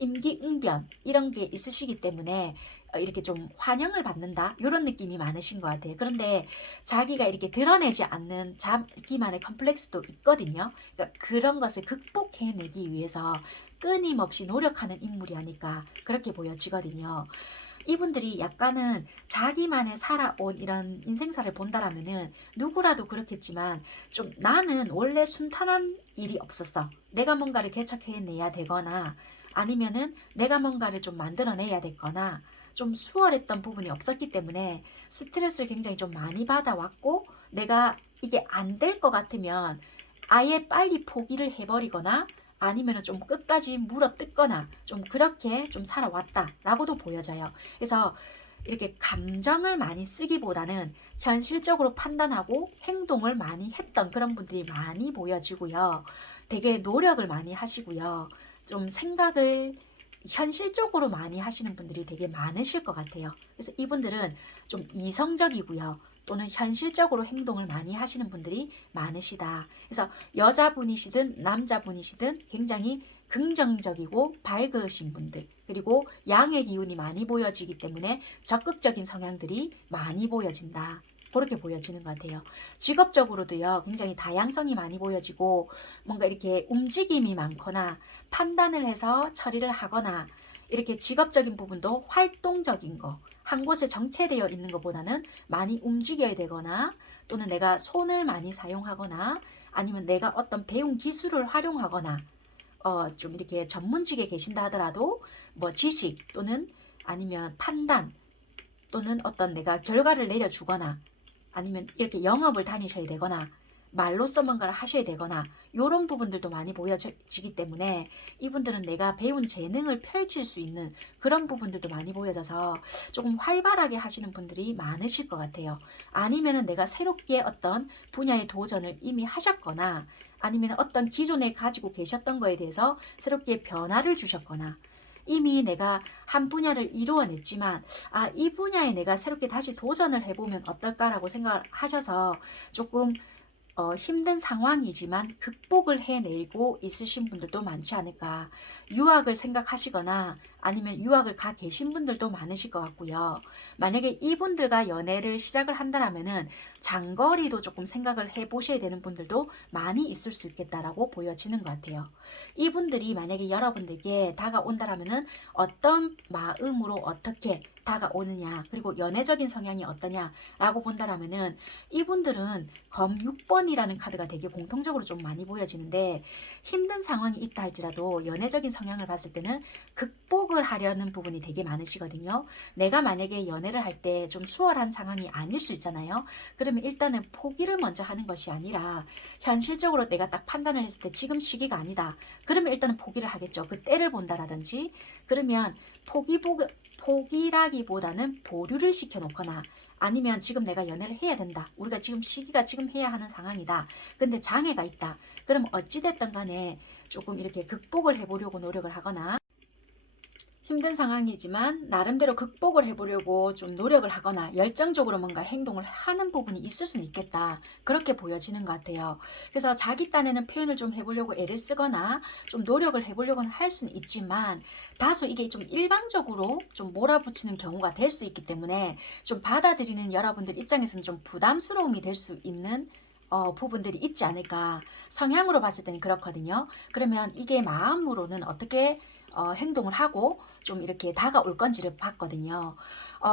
임기응변 이런 게 있으시기 때문에 이렇게 좀 환영을 받는다, 이런 느낌이 많으신 것 같아요. 그런데 자기가 이렇게 드러내지 않는 자기만의 컴플렉스도 있거든요. 그러니까 그런 것을 극복해내기 위해서 끊임없이 노력하는 인물이 아닐까, 그렇게 보여지거든요. 이분들이 약간은 자기만의 살아온 이런 인생사를 본다라면은 누구라도 그렇겠지만, 좀 나는 원래 순탄한 일이 없었어, 내가 뭔가를 개척해내야 되거나 아니면은 내가 뭔가를 좀 만들어내야 됐거나 좀 수월했던 부분이 없었기 때문에 스트레스를 굉장히 좀 많이 받아왔고, 내가 이게 안 될 것 같으면 아예 빨리 포기를 해버리거나 아니면 좀 끝까지 물어뜯거나 좀 그렇게 좀 살아왔다라고도 보여져요. 그래서 이렇게 감정을 많이 쓰기보다는 현실적으로 판단하고 행동을 많이 했던 그런 분들이 많이 보여지고요. 되게 노력을 많이 하시고요. 좀 생각을 현실적으로 많이 하시는 분들이 되게 많으실 것 같아요. 그래서 이분들은 좀 이성적이고요. 또는 현실적으로 행동을 많이 하시는 분들이 많으시다. 그래서 여자분이시든 남자분이시든 굉장히 긍정적이고 밝으신 분들, 그리고 양의 기운이 많이 보여지기 때문에 적극적인 성향들이 많이 보여진다, 그렇게 보여지는 것 같아요. 직업적으로도요, 굉장히 다양성이 많이 보여지고 뭔가 이렇게 움직임이 많거나 판단을 해서 처리를 하거나, 이렇게 직업적인 부분도 활동적인 거, 한 곳에 정체되어 있는 것보다는 많이 움직여야 되거나 또는 내가 손을 많이 사용하거나 아니면 내가 어떤 배운 기술을 활용하거나, 좀 이렇게 전문직에 계신다 하더라도 뭐 지식 또는 아니면 판단 또는 어떤 내가 결과를 내려주거나 아니면 이렇게 영업을 다니셔야 되거나 말로써 뭔가를 하셔야 되거나, 이런 부분들도 많이 보여지기 때문에 이분들은 내가 배운 재능을 펼칠 수 있는 그런 부분들도 많이 보여져서 조금 활발하게 하시는 분들이 많으실 것 같아요. 아니면은 내가 새롭게 어떤 분야의 도전을 이미 하셨거나 아니면 어떤 기존에 가지고 계셨던 거에 대해서 새롭게 변화를 주셨거나, 이미 내가 한 분야를 이루어냈지만 이 분야에 내가 새롭게 다시 도전을 해보면 어떨까라고 생각을 하셔서 조금 힘든 상황이지만 극복을 해내고 있으신 분들도 많지 않을까. 유학을 생각하시거나 아니면 유학을 가 계신 분들도 많으실 것 같고요. 만약에 이분들과 연애를 시작을 한다면은 장거리도 조금 생각을 해보셔야 되는 분들도 많이 있을 수 있겠다라고 보여지는 것 같아요. 이분들이 만약에 여러분들께 다가온다면은 어떤 마음으로 어떻게 다가오느냐, 그리고 연애적인 성향이 어떠냐라고 본다면은, 이분들은 검 6번이라는 카드가 되게 공통적으로 좀 많이 보여지는데, 힘든 상황이 있다 할지라도 연애적인 성향을 봤을 때는 극복을 하려는 부분이 되게 많으시거든요. 내가 만약에 연애를 할 때 좀 수월한 상황이 아닐 수 있잖아요. 그러면 일단은 포기를 먼저 하는 것이 아니라 현실적으로 내가 딱 판단을 했을 때 지금 시기가 아니다, 그러면 일단은 포기를 하겠죠. 그 때를 본다라든지. 그러면 포기라기 한다기보다는 보류를 시켜놓거나 아니면 지금 내가 연애를 해야 된다. 우리가 지금 시기가 지금 해야 하는 상황이다. 근데 장애가 있다. 그럼 어찌됐든 간에 조금 이렇게 극복을 해보려고 노력을 하거나 힘든 상황이지만 나름대로 극복을 해보려고 좀 노력을 하거나 열정적으로 뭔가 행동을 하는 부분이 있을 수는 있겠다. 그렇게 보여지는 것 같아요. 그래서 자기 딴에는 표현을 좀 해보려고 애를 쓰거나 좀 노력을 해보려고는 할 수는 있지만 다소 이게 좀 일방적으로 좀 몰아붙이는 경우가 될 수 있기 때문에 좀 받아들이는 여러분들 입장에서는 좀 부담스러움이 될 수 있는 부분들이 있지 않을까. 성향으로 봤을 때는 그렇거든요. 그러면 이게 마음으로는 어떻게 행동을 하고 좀 이렇게 다가올 건지를 봤거든요.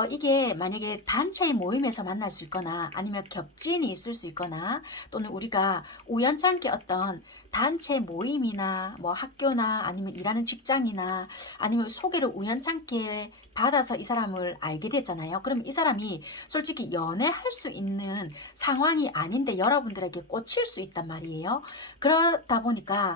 이게 만약에 단체의 모임에서 만날 수 있거나 아니면 겹지인이 있을 수 있거나 또는 우리가 우연찮게 어떤 단체 모임이나 뭐 학교나 아니면 일하는 직장이나 아니면 소개를 우연찮게 받아서 이 사람을 알게 됐잖아요. 그럼 이 사람이 솔직히 연애할 수 있는 상황이 아닌데 여러분들에게 꽂힐 수 있단 말이에요. 그러다 보니까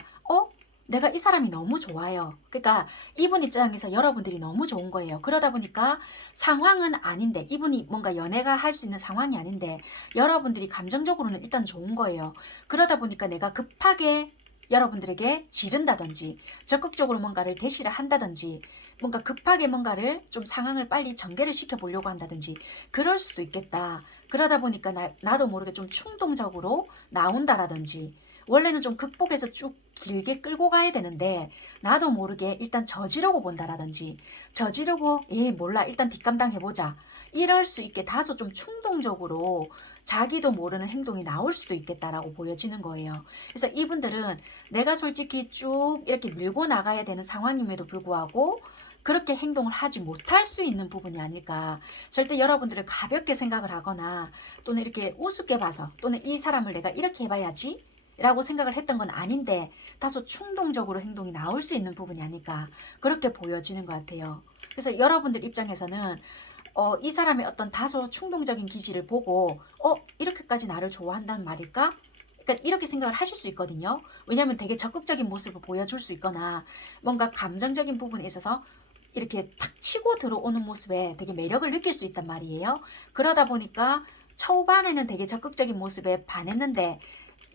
내가 이 사람이 너무 좋아요. 그러니까 이분 입장에서 여러분들이 너무 좋은 거예요. 그러다 보니까 상황은 아닌데 이분이 뭔가 연애가 할 수 있는 상황이 아닌데 여러분들이 감정적으로는 일단 좋은 거예요. 그러다 보니까 내가 급하게 여러분들에게 지른다든지 적극적으로 뭔가를 대시를 한다든지 뭔가 급하게 뭔가를 좀 상황을 빨리 전개를 시켜보려고 한다든지 그럴 수도 있겠다. 그러다 보니까 나도 모르게 좀 충동적으로 나온다라든지 원래는 좀 극복해서 쭉 길게 끌고 가야 되는데 나도 모르게 일단 저지르고 본다라든지 저지르고 몰라 일단 뒷감당 해보자 이럴 수 있게 다소 좀 충동적으로 자기도 모르는 행동이 나올 수도 있겠다라고 보여지는 거예요. 그래서 이분들은 내가 솔직히 쭉 이렇게 밀고 나가야 되는 상황임에도 불구하고 그렇게 행동을 하지 못할 수 있는 부분이 아닐까. 절대 여러분들을 가볍게 생각을 하거나 또는 이렇게 우습게 봐서 또는 이 사람을 내가 이렇게 해봐야지 라고 생각을 했던 건 아닌데 다소 충동적으로 행동이 나올 수 있는 부분이 아닐까 그렇게 보여지는 것 같아요. 그래서 여러분들 입장에서는 이 사람의 어떤 다소 충동적인 기질을 보고 이렇게까지 나를 좋아한다는 말일까? 그러니까 이렇게 생각을 하실 수 있거든요. 왜냐하면 되게 적극적인 모습을 보여줄 수 있거나 뭔가 감정적인 부분에 있어서 이렇게 탁 치고 들어오는 모습에 되게 매력을 느낄 수 있단 말이에요. 그러다 보니까 초반에는 되게 적극적인 모습에 반했는데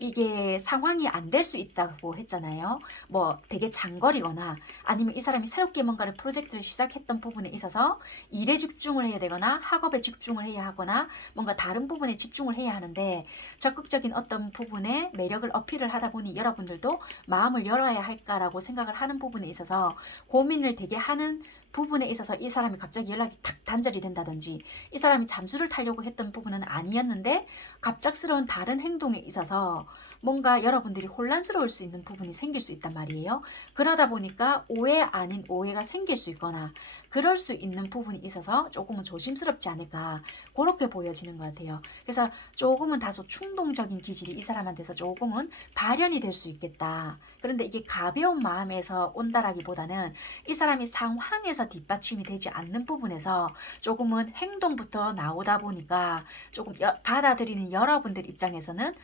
이게 상황이 안 될 수 있다고 했잖아요. 뭐 되게 장거리거나 아니면 이 사람이 새롭게 뭔가를 프로젝트를 시작했던 부분에 있어서 일에 집중을 해야 되거나 학업에 집중을 해야 하거나 뭔가 다른 부분에 집중을 해야 하는데 적극적인 어떤 부분에 매력을 어필을 하다 보니 여러분들도 마음을 열어야 할까라고 생각을 하는 부분에 있어서 고민을 되게 하는 부분에 있어서 이 사람이 갑자기 연락이 탁 단절이 된다든지 이 사람이 잠수를 타려고 했던 부분은 아니었는데 갑작스러운 다른 행동에 있어서 뭔가 여러분들이 혼란스러울 수 있는 부분이 생길 수 있단 말이에요. 그러다 보니까 오해 아닌 오해가 생길 수 있거나 그럴 수 있는 부분이 있어서 조금은 조심스럽지 않을까 그렇게 보여지는 것 같아요. 그래서 조금은 다소 충동적인 기질이 이 사람한테서 조금은 발현이 될 수 있겠다. 그런데 이게 가벼운 마음에서 온다라기보다는 이 사람이 상황에서 뒷받침이 되지 않는 부분에서 조금은 행동부터 나오다 보니까 조금 받아들이는 여러분들 입장에서는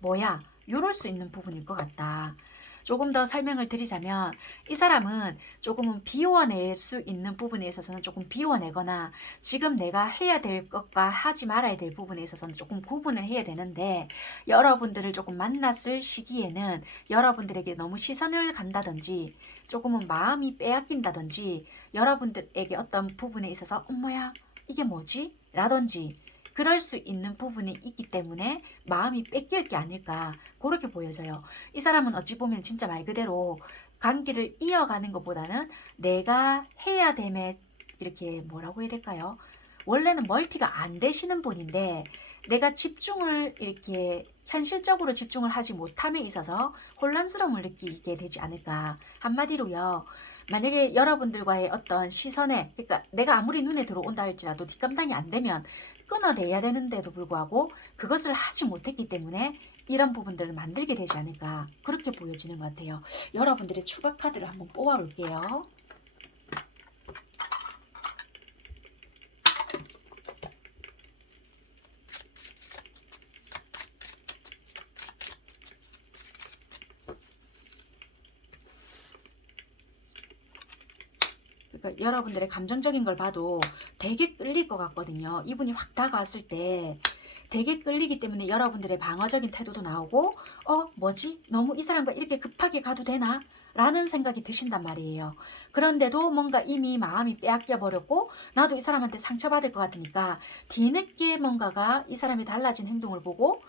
뭐야 이럴 수 있는 부분일 것 같다. 조금 더 설명을 드리자면 이 사람은 조금은 비워낼 수 있는 부분에 있어서는 조금 비워내거나 지금 내가 해야 될 것과 하지 말아야 될 부분에 있어서는 조금 구분을 해야 되는데 여러분들을 조금 만났을 시기에는 여러분들에게 너무 시선을 간다든지 조금은 마음이 빼앗긴다든지 여러분들에게 어떤 부분에 있어서 엄마야 이게 뭐지? 라든지 그럴 수 있는 부분이 있기 때문에 마음이 뺏길 게 아닐까 그렇게 보여져요. 이 사람은 어찌 보면 진짜 말 그대로 관계를 이어가는 것보다는 내가 해야 됨에 이렇게 뭐라고 해야 될까요? 원래는 멀티가 안 되시는 분인데 내가 집중을 이렇게 현실적으로 집중을 하지 못함에 있어서 혼란스러움을 느끼게 되지 않을까. 한마디로요. 만약에 여러분들과의 어떤 시선에 그러니까 내가 아무리 눈에 들어온다 할지라도 뒷감당이 안 되면 끊어내야 되는데도 불구하고 그것을 하지 못했기 때문에 이런 부분들을 만들게 되지 않을까 그렇게 보여지는 것 같아요. 여러분들의 추가 카드를 한번 뽑아 볼게요. 그러니까 여러분들의 감정적인 걸 봐도 되게 끌릴 것 같거든요. 이분이 확 다가왔을 때 되게 끌리기 때문에 여러분들의 방어적인 태도도 나오고 뭐지? 너무 이 사람과 이렇게 급하게 가도 되나? 라는 생각이 드신단 말이에요. 그런데도 뭔가 이미 마음이 빼앗겨 버렸고 나도 이 사람한테 상처받을 것 같으니까 뒤늦게 뭔가가 이 사람이 달라진 행동을 보고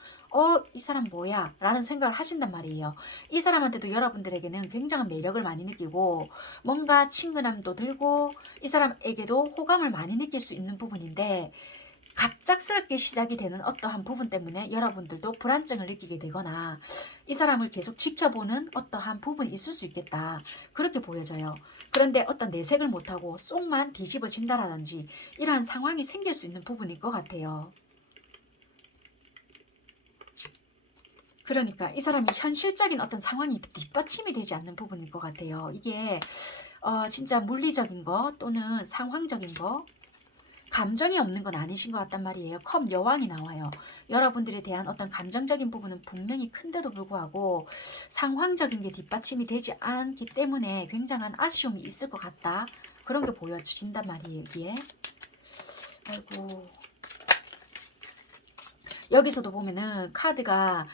이 사람 뭐야? 라는 생각을 하신단 말이에요. 이 사람한테도 여러분들에게는 굉장한 매력을 많이 느끼고 뭔가 친근함도 들고 이 사람에게도 호감을 많이 느낄 수 있는 부분인데 갑작스럽게 시작이 되는 어떠한 부분 때문에 여러분들도 불안증을 느끼게 되거나 이 사람을 계속 지켜보는 어떠한 부분이 있을 수 있겠다. 그렇게 보여져요. 그런데 어떤 내색을 못하고 쏙만 뒤집어진다라든지 이러한 상황이 생길 수 있는 부분일 것 같아요. 그러니까 이 사람이 현실적인 어떤 상황이 뒷받침이 되지 않는 부분일 것 같아요. 이게 진짜 물리적인 거 또는 상황적인 거 감정이 없는 건 아니신 것 같단 말이에요. 컵 여왕이 나와요. 여러분들에 대한 어떤 감정적인 부분은 분명히 큰데도 불구하고 상황적인 게 뒷받침이 되지 않기 때문에 굉장한 아쉬움이 있을 것 같다. 그런 게 보여진단 말이에요. 이게. 아이고. 여기서도 보면은 카드가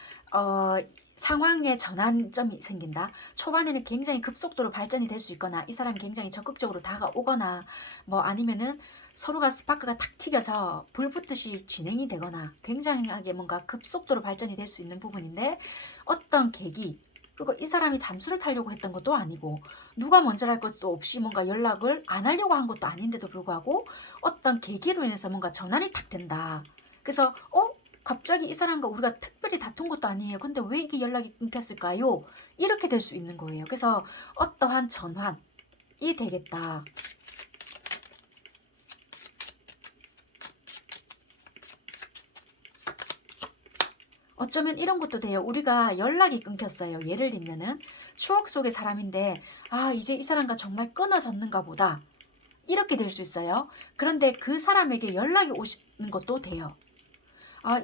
상황의 전환점이 생긴다. 초반에는 굉장히 급속도로 발전이 될 수 있거나 이 사람이 굉장히 적극적으로 다가오거나 뭐 아니면은 서로가 스파크가 탁 튀겨서 불 붙듯이 진행이 되거나 굉장하게 뭔가 급속도로 발전이 될 수 있는 부분인데 어떤 계기 그리고 이 사람이 잠수를 타려고 했던 것도 아니고 누가 먼저 할 것도 없이 뭔가 연락을 안 하려고 한 것도 아닌데도 불구하고 어떤 계기로 인해서 뭔가 전환이 탁 된다. 그래서 갑자기 이 사람과 우리가 특별히 다툰 것도 아니에요. 근데 왜 이게 연락이 끊겼을까요? 이렇게 될 수 있는 거예요. 그래서 어떠한 전환이 되겠다. 어쩌면 이런 것도 돼요. 우리가 연락이 끊겼어요. 예를 들면은 추억 속의 사람인데 이제 이 사람과 정말 끊어졌는가 보다. 이렇게 될 수 있어요. 그런데 그 사람에게 연락이 오시는 것도 돼요.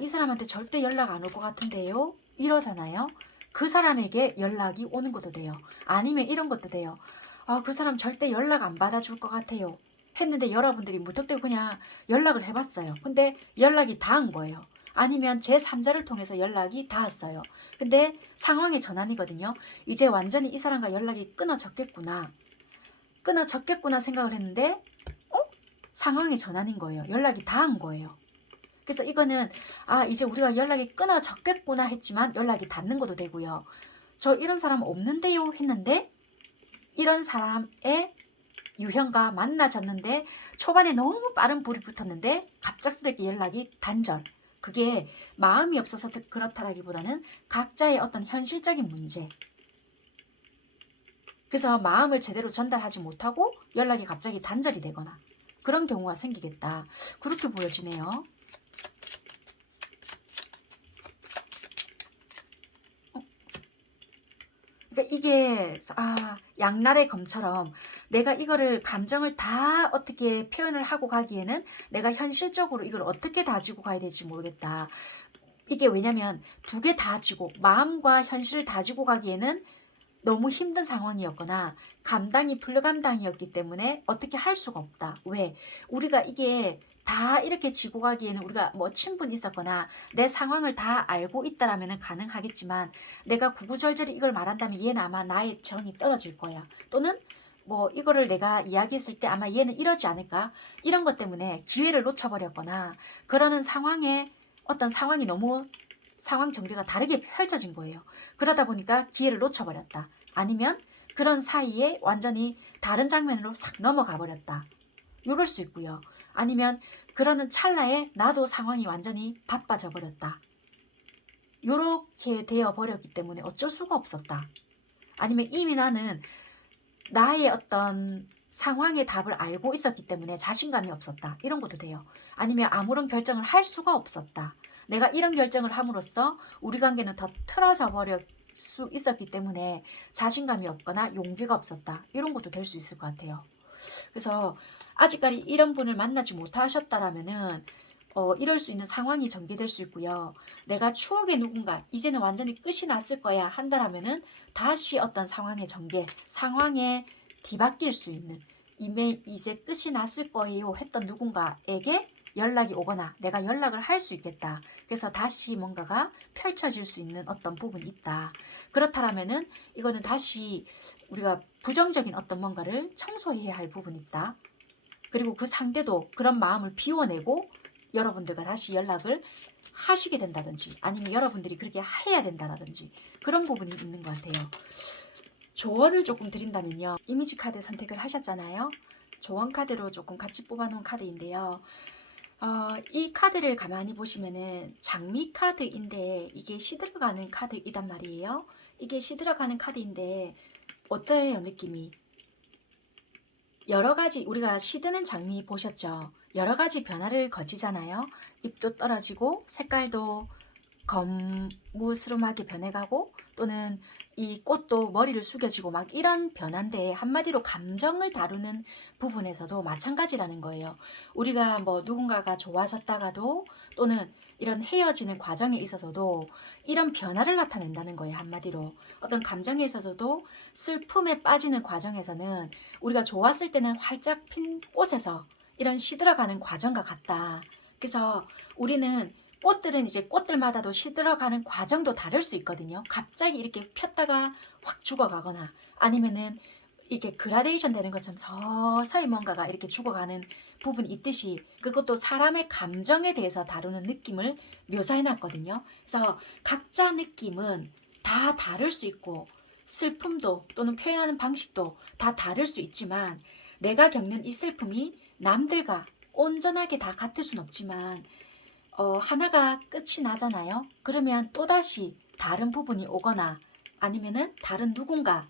이 사람한테 절대 연락 안 올 것 같은데요. 이러잖아요. 그 사람에게 연락이 오는 것도 돼요. 아니면 이런 것도 돼요. 그 사람 절대 연락 안 받아줄 것 같아요. 했는데 여러분들이 무턱대고 그냥 연락을 해봤어요. 근데 연락이 닿은 거예요. 아니면 제3자를 통해서 연락이 닿았어요. 근데 상황의 전환이거든요. 이제 완전히 이 사람과 연락이 끊어졌겠구나. 끊어졌겠구나 생각을 했는데 상황의 전환인 거예요. 연락이 닿은 거예요. 그래서 이거는 이제 우리가 연락이 끊어졌겠구나 했지만 연락이 닿는 것도 되고요. 저 이런 사람 없는데요 했는데 이런 사람의 유형과 만나졌는데 초반에 너무 빠른 불이 붙었는데 갑작스럽게 연락이 단절. 그게 마음이 없어서 그렇다라기보다는 각자의 어떤 현실적인 문제. 그래서 마음을 제대로 전달하지 못하고 연락이 갑자기 단절이 되거나 그런 경우가 생기겠다. 그렇게 보여지네요. 그러니까 이게 양날의 검처럼 내가 이거를 감정을 다 어떻게 표현을 하고 가기에는 내가 현실적으로 이걸 어떻게 다지고 가야 될지 모르겠다. 이게 왜냐면 두 개 다 지고 마음과 현실을 다지고 가기에는 너무 힘든 상황이었거나 감당이 불감당이었기 때문에 어떻게 할 수가 없다. 왜? 우리가 이게 다 이렇게 지고 가기에는 우리가 뭐 친분이 있었거나 내 상황을 다 알고 있다라면 가능하겠지만 내가 구구절절히 이걸 말한다면 얘는 아마 나의 정이 떨어질 거야. 또는 뭐 이거를 내가 이야기했을 때 아마 얘는 이러지 않을까? 이런 것 때문에 기회를 놓쳐버렸거나 그러는 상황에 어떤 상황이 너무 상황 전개가 다르게 펼쳐진 거예요. 그러다 보니까 기회를 놓쳐버렸다. 아니면 그런 사이에 완전히 다른 장면으로 싹 넘어가 버렸다. 이럴 수 있고요. 아니면 그러는 찰나에 나도 상황이 완전히 바빠져 버렸다. 이렇게 되어 버렸기 때문에 어쩔 수가 없었다. 아니면 이미 나는 나의 어떤 상황의 답을 알고 있었기 때문에 자신감이 없었다. 이런 것도 돼요. 아니면 아무런 결정을 할 수가 없었다. 내가 이런 결정을 함으로써 우리 관계는 더 틀어져 버릴 수 있었기 때문에 자신감이 없거나 용기가 없었다. 이런 것도 될 수 있을 것 같아요. 그래서 아직까지 이런 분을 만나지 못하셨다라면은 이럴 수 있는 상황이 전개될 수 있고요. 내가 추억의 누군가 이제는 완전히 끝이 났을 거야 한다라면은 다시 어떤 상황의 전개, 상황에 뒤바뀔 수 있는 이제 끝이 났을 거예요 했던 누군가에게 연락이 오거나 내가 연락을 할 수 있겠다. 그래서 다시 뭔가가 펼쳐질 수 있는 어떤 부분이 있다. 그렇다면은 이거는 다시 우리가 부정적인 어떤 뭔가를 청소해야 할 부분이 있다. 그리고 그 상대도 그런 마음을 비워내고 여러분들과 다시 연락을 하시게 된다든지 아니면 여러분들이 그렇게 해야 된다라든지 그런 부분이 있는 것 같아요. 조언을 조금 드린다면요. 이미지 카드 선택을 하셨잖아요. 조언 카드로 조금 같이 뽑아놓은 카드인데요. 이 카드를 가만히 보시면은 장미 카드인데 이게 시들어가는 카드이단 말이에요. 이게 시들어가는 카드인데 어때요, 느낌이? 여러 가지 우리가 시드는 장미 보셨죠? 여러 가지 변화를 거치잖아요. 잎도 떨어지고 색깔도 검무스름하게 변해가고 또는 이 꽃도 머리를 숙여지고 막 이런 변화인데 한마디로 감정을 다루는 부분에서도 마찬가지라는 거예요. 우리가 뭐 누군가가 좋아졌다가도 또는 이런 헤어지는 과정에 있어서도 이런 변화를 나타낸다는 거예요. 한마디로 어떤 감정에 있어서도 슬픔에 빠지는 과정에서는 우리가 좋았을 때는 활짝 핀 꽃에서 이런 시들어가는 과정과 같다. 그래서 우리는 꽃들은 이제 꽃들마다도 시들어가는 과정도 다를 수 있거든요. 갑자기 이렇게 폈다가 확 죽어가거나 아니면은 이렇게 그라데이션 되는 것처럼 서서히 뭔가가 이렇게 죽어가는 부분이 있듯이 그것도 사람의 감정에 대해서 다루는 느낌을 묘사해 놨거든요. 그래서 각자 느낌은 다 다를 수 있고 슬픔도 또는 표현하는 방식도 다 다를 수 있지만 내가 겪는 이 슬픔이 남들과 온전하게 다 같을 순 없지만 하나가 끝이 나잖아요. 그러면 또다시 다른 부분이 오거나 아니면은 다른 누군가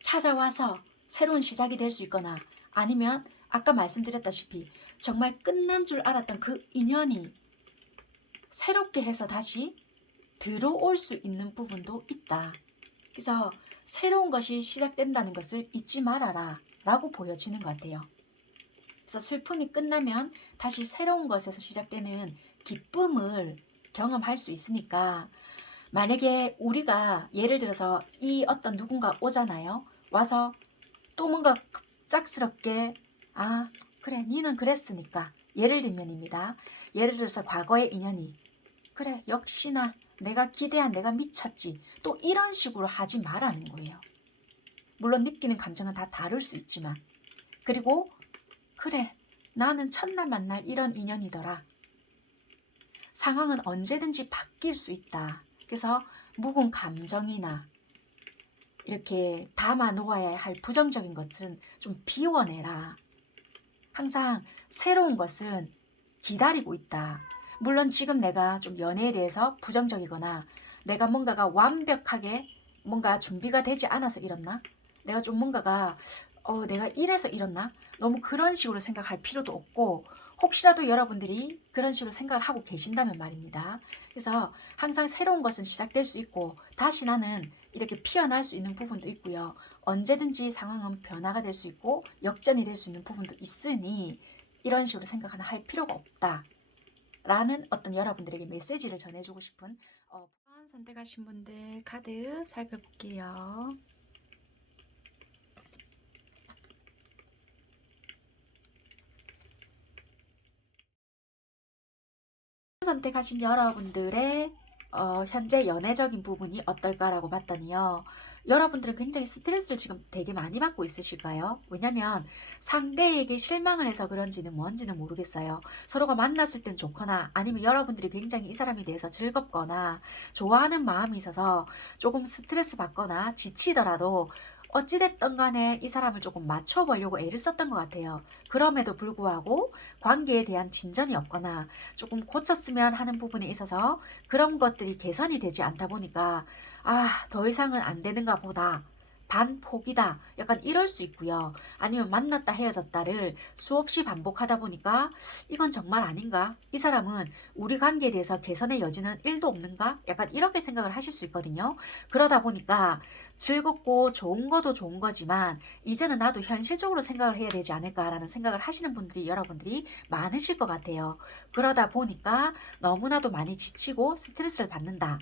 찾아와서 새로운 시작이 될 수 있거나 아니면 아까 말씀드렸다시피 정말 끝난 줄 알았던 그 인연이 새롭게 해서 다시 들어올 수 있는 부분도 있다. 그래서 새로운 것이 시작된다는 것을 잊지 말아라 라고 보여지는 것 같아요. 그래서 슬픔이 끝나면 다시 새로운 것에서 시작되는 기쁨을 경험할 수 있으니까 만약에 우리가 예를 들어서 이 어떤 누군가 오잖아요. 와서 또 뭔가 급작스럽게 그래 니는 그랬으니까 예를 들면입니다. 예를 들어서 과거의 인연이 그래 역시나 내가 기대한 내가 미쳤지 또 이런 식으로 하지 말라는 거예요. 물론 느끼는 감정은 다 다를 수 있지만 그리고 그래 나는 첫날 만날 이런 인연이더라. 상황은 언제든지 바뀔 수 있다. 그래서 묵은 감정이나 이렇게 담아 놓아야 할 부정적인 것은 좀 비워내라. 항상 새로운 것은 기다리고 있다. 물론 지금 내가 좀 연애에 대해서 부정적이거나 내가 뭔가가 완벽하게 뭔가 준비가 되지 않아서 이렇나? 내가 좀 뭔가가 내가 이래서 이렇나? 너무 그런 식으로 생각할 필요도 없고 혹시라도 여러분들이 그런 식으로 생각을 하고 계신다면 말입니다. 그래서 항상 새로운 것은 시작될 수 있고 다시 나는 이렇게 피어날 수 있는 부분도 있고요. 언제든지 상황은 변화가 될 수 있고 역전이 될 수 있는 부분도 있으니 이런 식으로 생각하는 할 필요가 없다. 라는 어떤 여러분들에게 메시지를 전해주고 싶은 선택하신 분들 카드 살펴볼게요. 선택하신 여러분들의 현재 연애적인 부분이 어떨까라고 봤더니요. 여러분들은 굉장히 스트레스를 지금 되게 많이 받고 있으실까요? 왜냐면 상대에게 실망을 해서 그런지는 뭔지는 모르겠어요. 서로가 만났을 땐 좋거나 아니면 여러분들이 굉장히 이 사람에 대해서 즐겁거나 좋아하는 마음이 있어서 조금 스트레스 받거나 지치더라도 어찌됐든 간에 이 사람을 조금 맞춰보려고 애를 썼던 것 같아요. 그럼에도 불구하고 관계에 대한 진전이 없거나 조금 고쳤으면 하는 부분에 있어서 그런 것들이 개선이 되지 않다 보니까 더 이상은 안 되는가 보다. 반포기다. 약간 이럴 수 있고요. 아니면 만났다 헤어졌다를 수없이 반복하다 보니까 이건 정말 아닌가? 이 사람은 우리 관계에 대해서 개선의 여지는 1도 없는가? 약간 이렇게 생각을 하실 수 있거든요. 그러다 보니까 즐겁고 좋은 것도 좋은 거지만 이제는 나도 현실적으로 생각을 해야 되지 않을까라는 생각을 하시는 분들이 여러분들이 많으실 것 같아요. 그러다 보니까 너무나도 많이 지치고 스트레스를 받는다.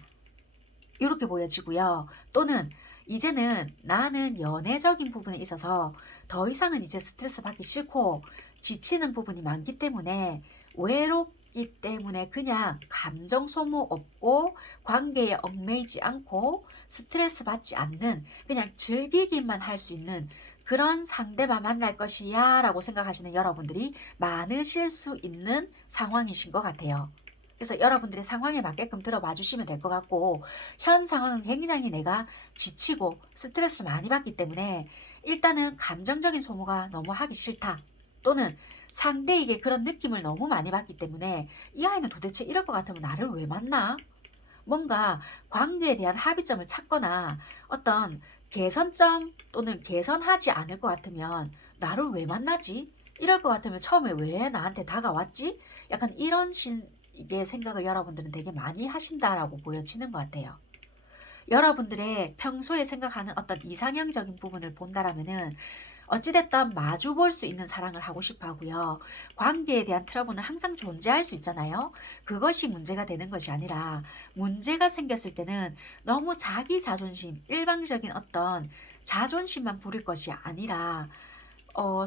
이렇게 보여지고요. 또는 이제는 나는 연애적인 부분에 있어서 더 이상은 이제 스트레스 받기 싫고 지치는 부분이 많기 때문에 외롭기 때문에 그냥 감정 소모 없고 관계에 얽매이지 않고 스트레스 받지 않는 그냥 즐기기만 할 수 있는 그런 상대만 만날 것이야 라고 생각하시는 여러분들이 많으실 수 있는 상황이신 것 같아요. 그래서 여러분들의 상황에 맞게끔 들어봐 주시면 될 것 같고, 현 상황은 굉장히 내가 지치고 스트레스를 많이 받기 때문에 일단은 감정적인 소모가 너무 하기 싫다, 또는 상대에게 그런 느낌을 너무 많이 받기 때문에 이 아이는 도대체 이럴 것 같으면 나를 왜 만나? 뭔가 관계에 대한 합의점을 찾거나 어떤 개선점 또는 개선하지 않을 것 같으면 나를 왜 만나지? 이럴 것 같으면 처음에 왜 나한테 다가왔지? 약간 이런 식의 생각을 여러분들은 되게 많이 하신다라고 보여지는 것 같아요. 여러분들의 평소에 생각하는 어떤 이상형적인 부분을 본다라면은 어찌됐든 마주 볼 수 있는 사랑을 하고 싶어 하고요. 관계에 대한 트러블은 항상 존재할 수 있잖아요. 그것이 문제가 되는 것이 아니라, 문제가 생겼을 때는 너무 자기 자존심, 일방적인 어떤 자존심만 부릴 것이 아니라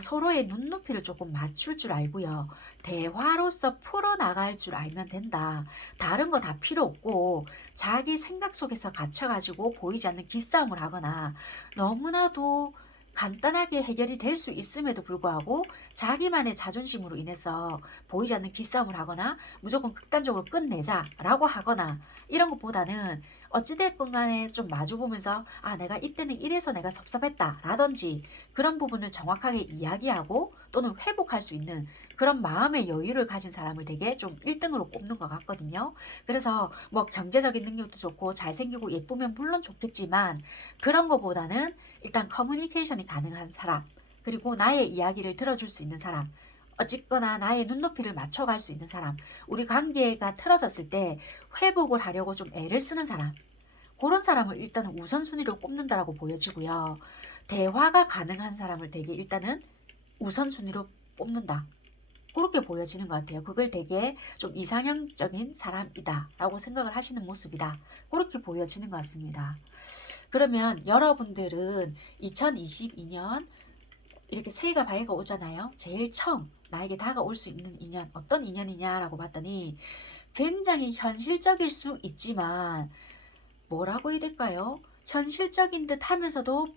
서로의 눈높이를 조금 맞출 줄 알고요. 대화로서 풀어나갈 줄 알면 된다. 다른 거 다 필요 없고 자기 생각 속에서 갇혀가지고 보이지 않는 기싸움을 하거나 너무나도 간단하게 해결이 될 수 있음에도 불구하고 자기만의 자존심으로 인해서 보이지 않는 기싸움을 하거나 무조건 극단적으로 끝내자라고 하거나 이런 것보다는 어찌됐건 간에 좀 마주보면서 내가 이때는 이래서 내가 섭섭했다 라든지 그런 부분을 정확하게 이야기하고 또는 회복할 수 있는 그런 마음의 여유를 가진 사람을 되게 좀 1등으로 꼽는 것 같거든요. 그래서 뭐 경제적인 능력도 좋고 잘생기고 예쁘면 물론 좋겠지만 그런 것보다는 일단 커뮤니케이션이 가능한 사람, 그리고 나의 이야기를 들어줄 수 있는 사람, 어쨌거나 나의 눈높이를 맞춰갈 수 있는 사람, 우리 관계가 틀어졌을 때 회복을 하려고 좀 애를 쓰는 사람, 그런 사람을 일단은 우선순위로 꼽는다라고 보여지고요. 대화가 가능한 사람을 되게 일단은 우선순위로 뽑는다, 그렇게 보여지는 것 같아요. 그걸 되게 좀 이상형적인 사람이다 라고 생각을 하시는 모습이다, 그렇게 보여지는 것 같습니다. 그러면 여러분들은 2022년 이렇게 새해가 밝아오잖아요. 제일 처음 나에게 다가올 수 있는 인연, 어떤 인연이냐라고 봤더니 굉장히 현실적일 수 있지만 뭐라고 해야 될까요? 현실적인 듯 하면서도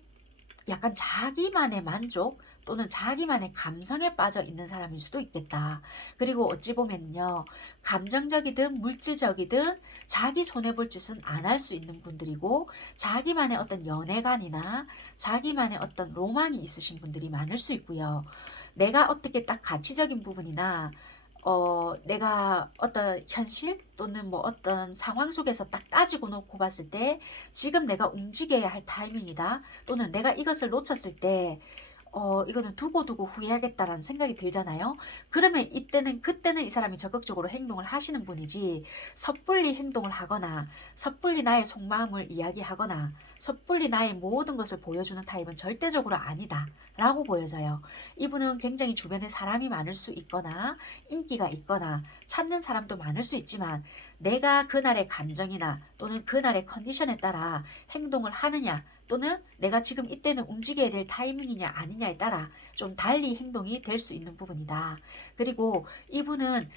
약간 자기만의 만족 또는 자기만의 감성에 빠져 있는 사람일 수도 있겠다. 그리고 어찌 보면요, 감정적이든 물질적이든 자기 손해볼 짓은 안 할 수 있는 분들이고, 자기만의 어떤 연애관이나 자기만의 어떤 로망이 있으신 분들이 많을 수 있고요. 내가 어떻게 딱 가치적인 부분이나 내가 어떤 현실 또는 뭐 어떤 상황 속에서 딱 따지고 놓고 봤을 때 지금 내가 움직여야 할 타이밍이다, 또는 내가 이것을 놓쳤을 때 이거는 두고두고 후회하겠다라는 생각이 들잖아요. 그러면 이때는 그때는 이 사람이 적극적으로 행동을 하시는 분이지, 섣불리 행동을 하거나 섣불리 나의 속마음을 이야기하거나 섣불리 나의 모든 것을 보여주는 타입은 절대적으로 아니다 라고 보여져요. 이분은 굉장히 주변에 사람이 많을 수 있거나 인기가 있거나 찾는 사람도 많을 수 있지만, 내가 그날의 감정이나 또는 그날의 컨디션에 따라 행동을 하느냐, 또는 내가 지금 이때는 움직여야 될 타이밍이냐 아니냐에 따라 좀 달리 행동이 될 수 있는 부분이다. 그리고 이분은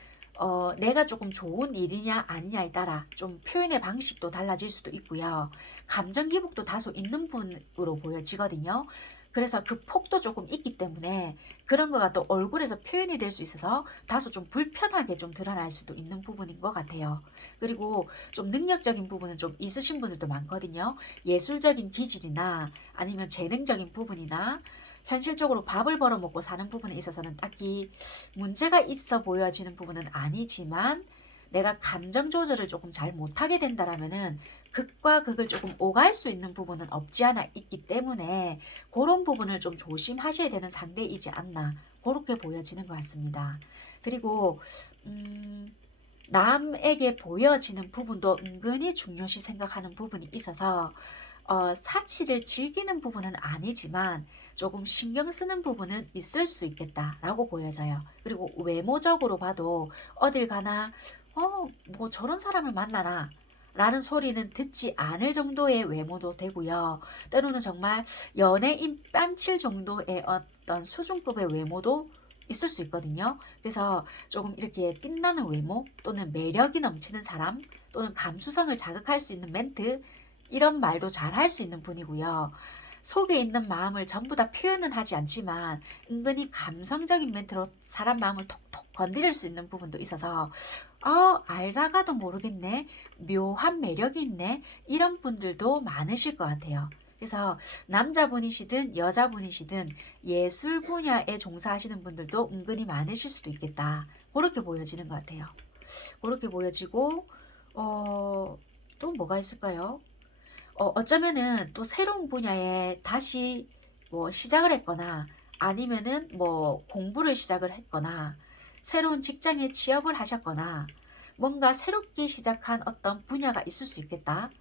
내가 조금 좋은 일이냐 아니냐에 따라 좀 표현의 방식도 달라질 수도 있고요. 감정 기복도 다소 있는 분으로 보여지거든요. 그래서 그 폭도 조금 있기 때문에 그런 거가 또 얼굴에서 표현이 될 수 있어서 다소 좀 불편하게 좀 드러날 수도 있는 부분인 것 같아요. 그리고 좀 능력적인 부분은 좀 있으신 분들도 많거든요. 예술적인 기질이나 아니면 재능적인 부분이나 현실적으로 밥을 벌어먹고 사는 부분에 있어서는 딱히 문제가 있어 보여지는 부분은 아니지만, 내가 감정 조절을 조금 잘 못하게 된다라면은 극과 극을 조금 오갈 수 있는 부분은 없지 않아 있기 때문에 그런 부분을 좀 조심하셔야 되는 상대이지 않나, 그렇게 보여지는 것 같습니다. 그리고 남에게 보여지는 부분도 은근히 중요시 생각하는 부분이 있어서 사치를 즐기는 부분은 아니지만 조금 신경 쓰는 부분은 있을 수 있겠다라고 보여져요. 그리고 외모적으로 봐도 어딜 가나 뭐 저런 사람을 만나나, 라는 소리는 듣지 않을 정도의 외모도 되고요. 때로는 정말 연예인 뺨칠 정도의 어떤 수준급의 외모도 있을 수 있거든요. 그래서 조금 이렇게 빛나는 외모 또는 매력이 넘치는 사람 또는 감수성을 자극할 수 있는 멘트 이런 말도 잘 할 수 있는 분이고요. 속에 있는 마음을 전부 다 표현은 하지 않지만 은근히 감성적인 멘트로 사람 마음을 톡톡 건드릴 수 있는 부분도 있어서 알다가도 모르겠네. 묘한 매력이 있네. 이런 분들도 많으실 것 같아요. 그래서 남자분이시든 여자분이시든 예술 분야에 종사하시는 분들도 은근히 많으실 수도 있겠다. 그렇게 보여지는 것 같아요. 그렇게 보여지고 또 뭐가 있을까요? 어쩌면은 또 새로운 분야에 다시 뭐 시작을 했거나 아니면은 뭐 공부를 시작을 했거나 새로운 직장에 취업을 하셨거나 뭔가 새롭게 시작한 어떤 분야가 있을 수 있겠다.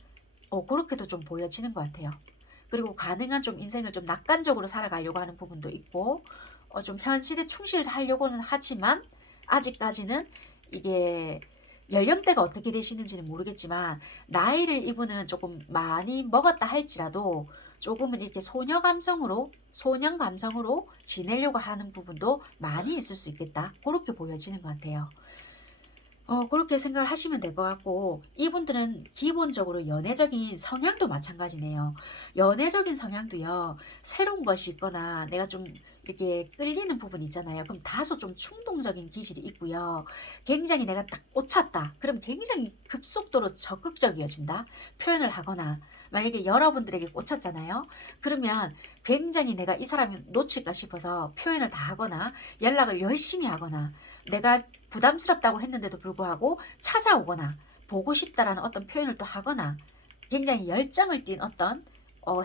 그렇게도 좀 보여지는 것 같아요. 그리고 가능한 좀 인생을 좀 낙관적으로 살아가려고 하는 부분도 있고 좀 현실에 충실하려고는 하지만 아직까지는 이게 연령대가 어떻게 되시는지는 모르겠지만 나이를 이분은 조금 많이 먹었다 할지라도 조금은 이렇게 소년 감성으로 지내려고 하는 부분도 많이 있을 수 있겠다. 그렇게 보여지는 것 같아요. 그렇게 생각을 하시면 될 것 같고 이분들은 기본적으로 연애적인 성향도 마찬가지네요. 연애적인 성향도요. 새로운 것이 있거나 내가 좀 이렇게 끌리는 부분이 있잖아요. 그럼 다소 좀 충동적인 기질이 있고요. 굉장히 내가 딱 꽂혔다. 그럼 굉장히 급속도로 적극적이어진다. 표현을 하거나 만약에 여러분들에게 꽂혔잖아요. 그러면 굉장히 내가 이 사람이 놓칠까 싶어서 표현을 다 하거나 연락을 열심히 하거나 내가 부담스럽다고 했는데도 불구하고 찾아오거나 보고 싶다라는 어떤 표현을 또 하거나 굉장히 열정을 띤 어떤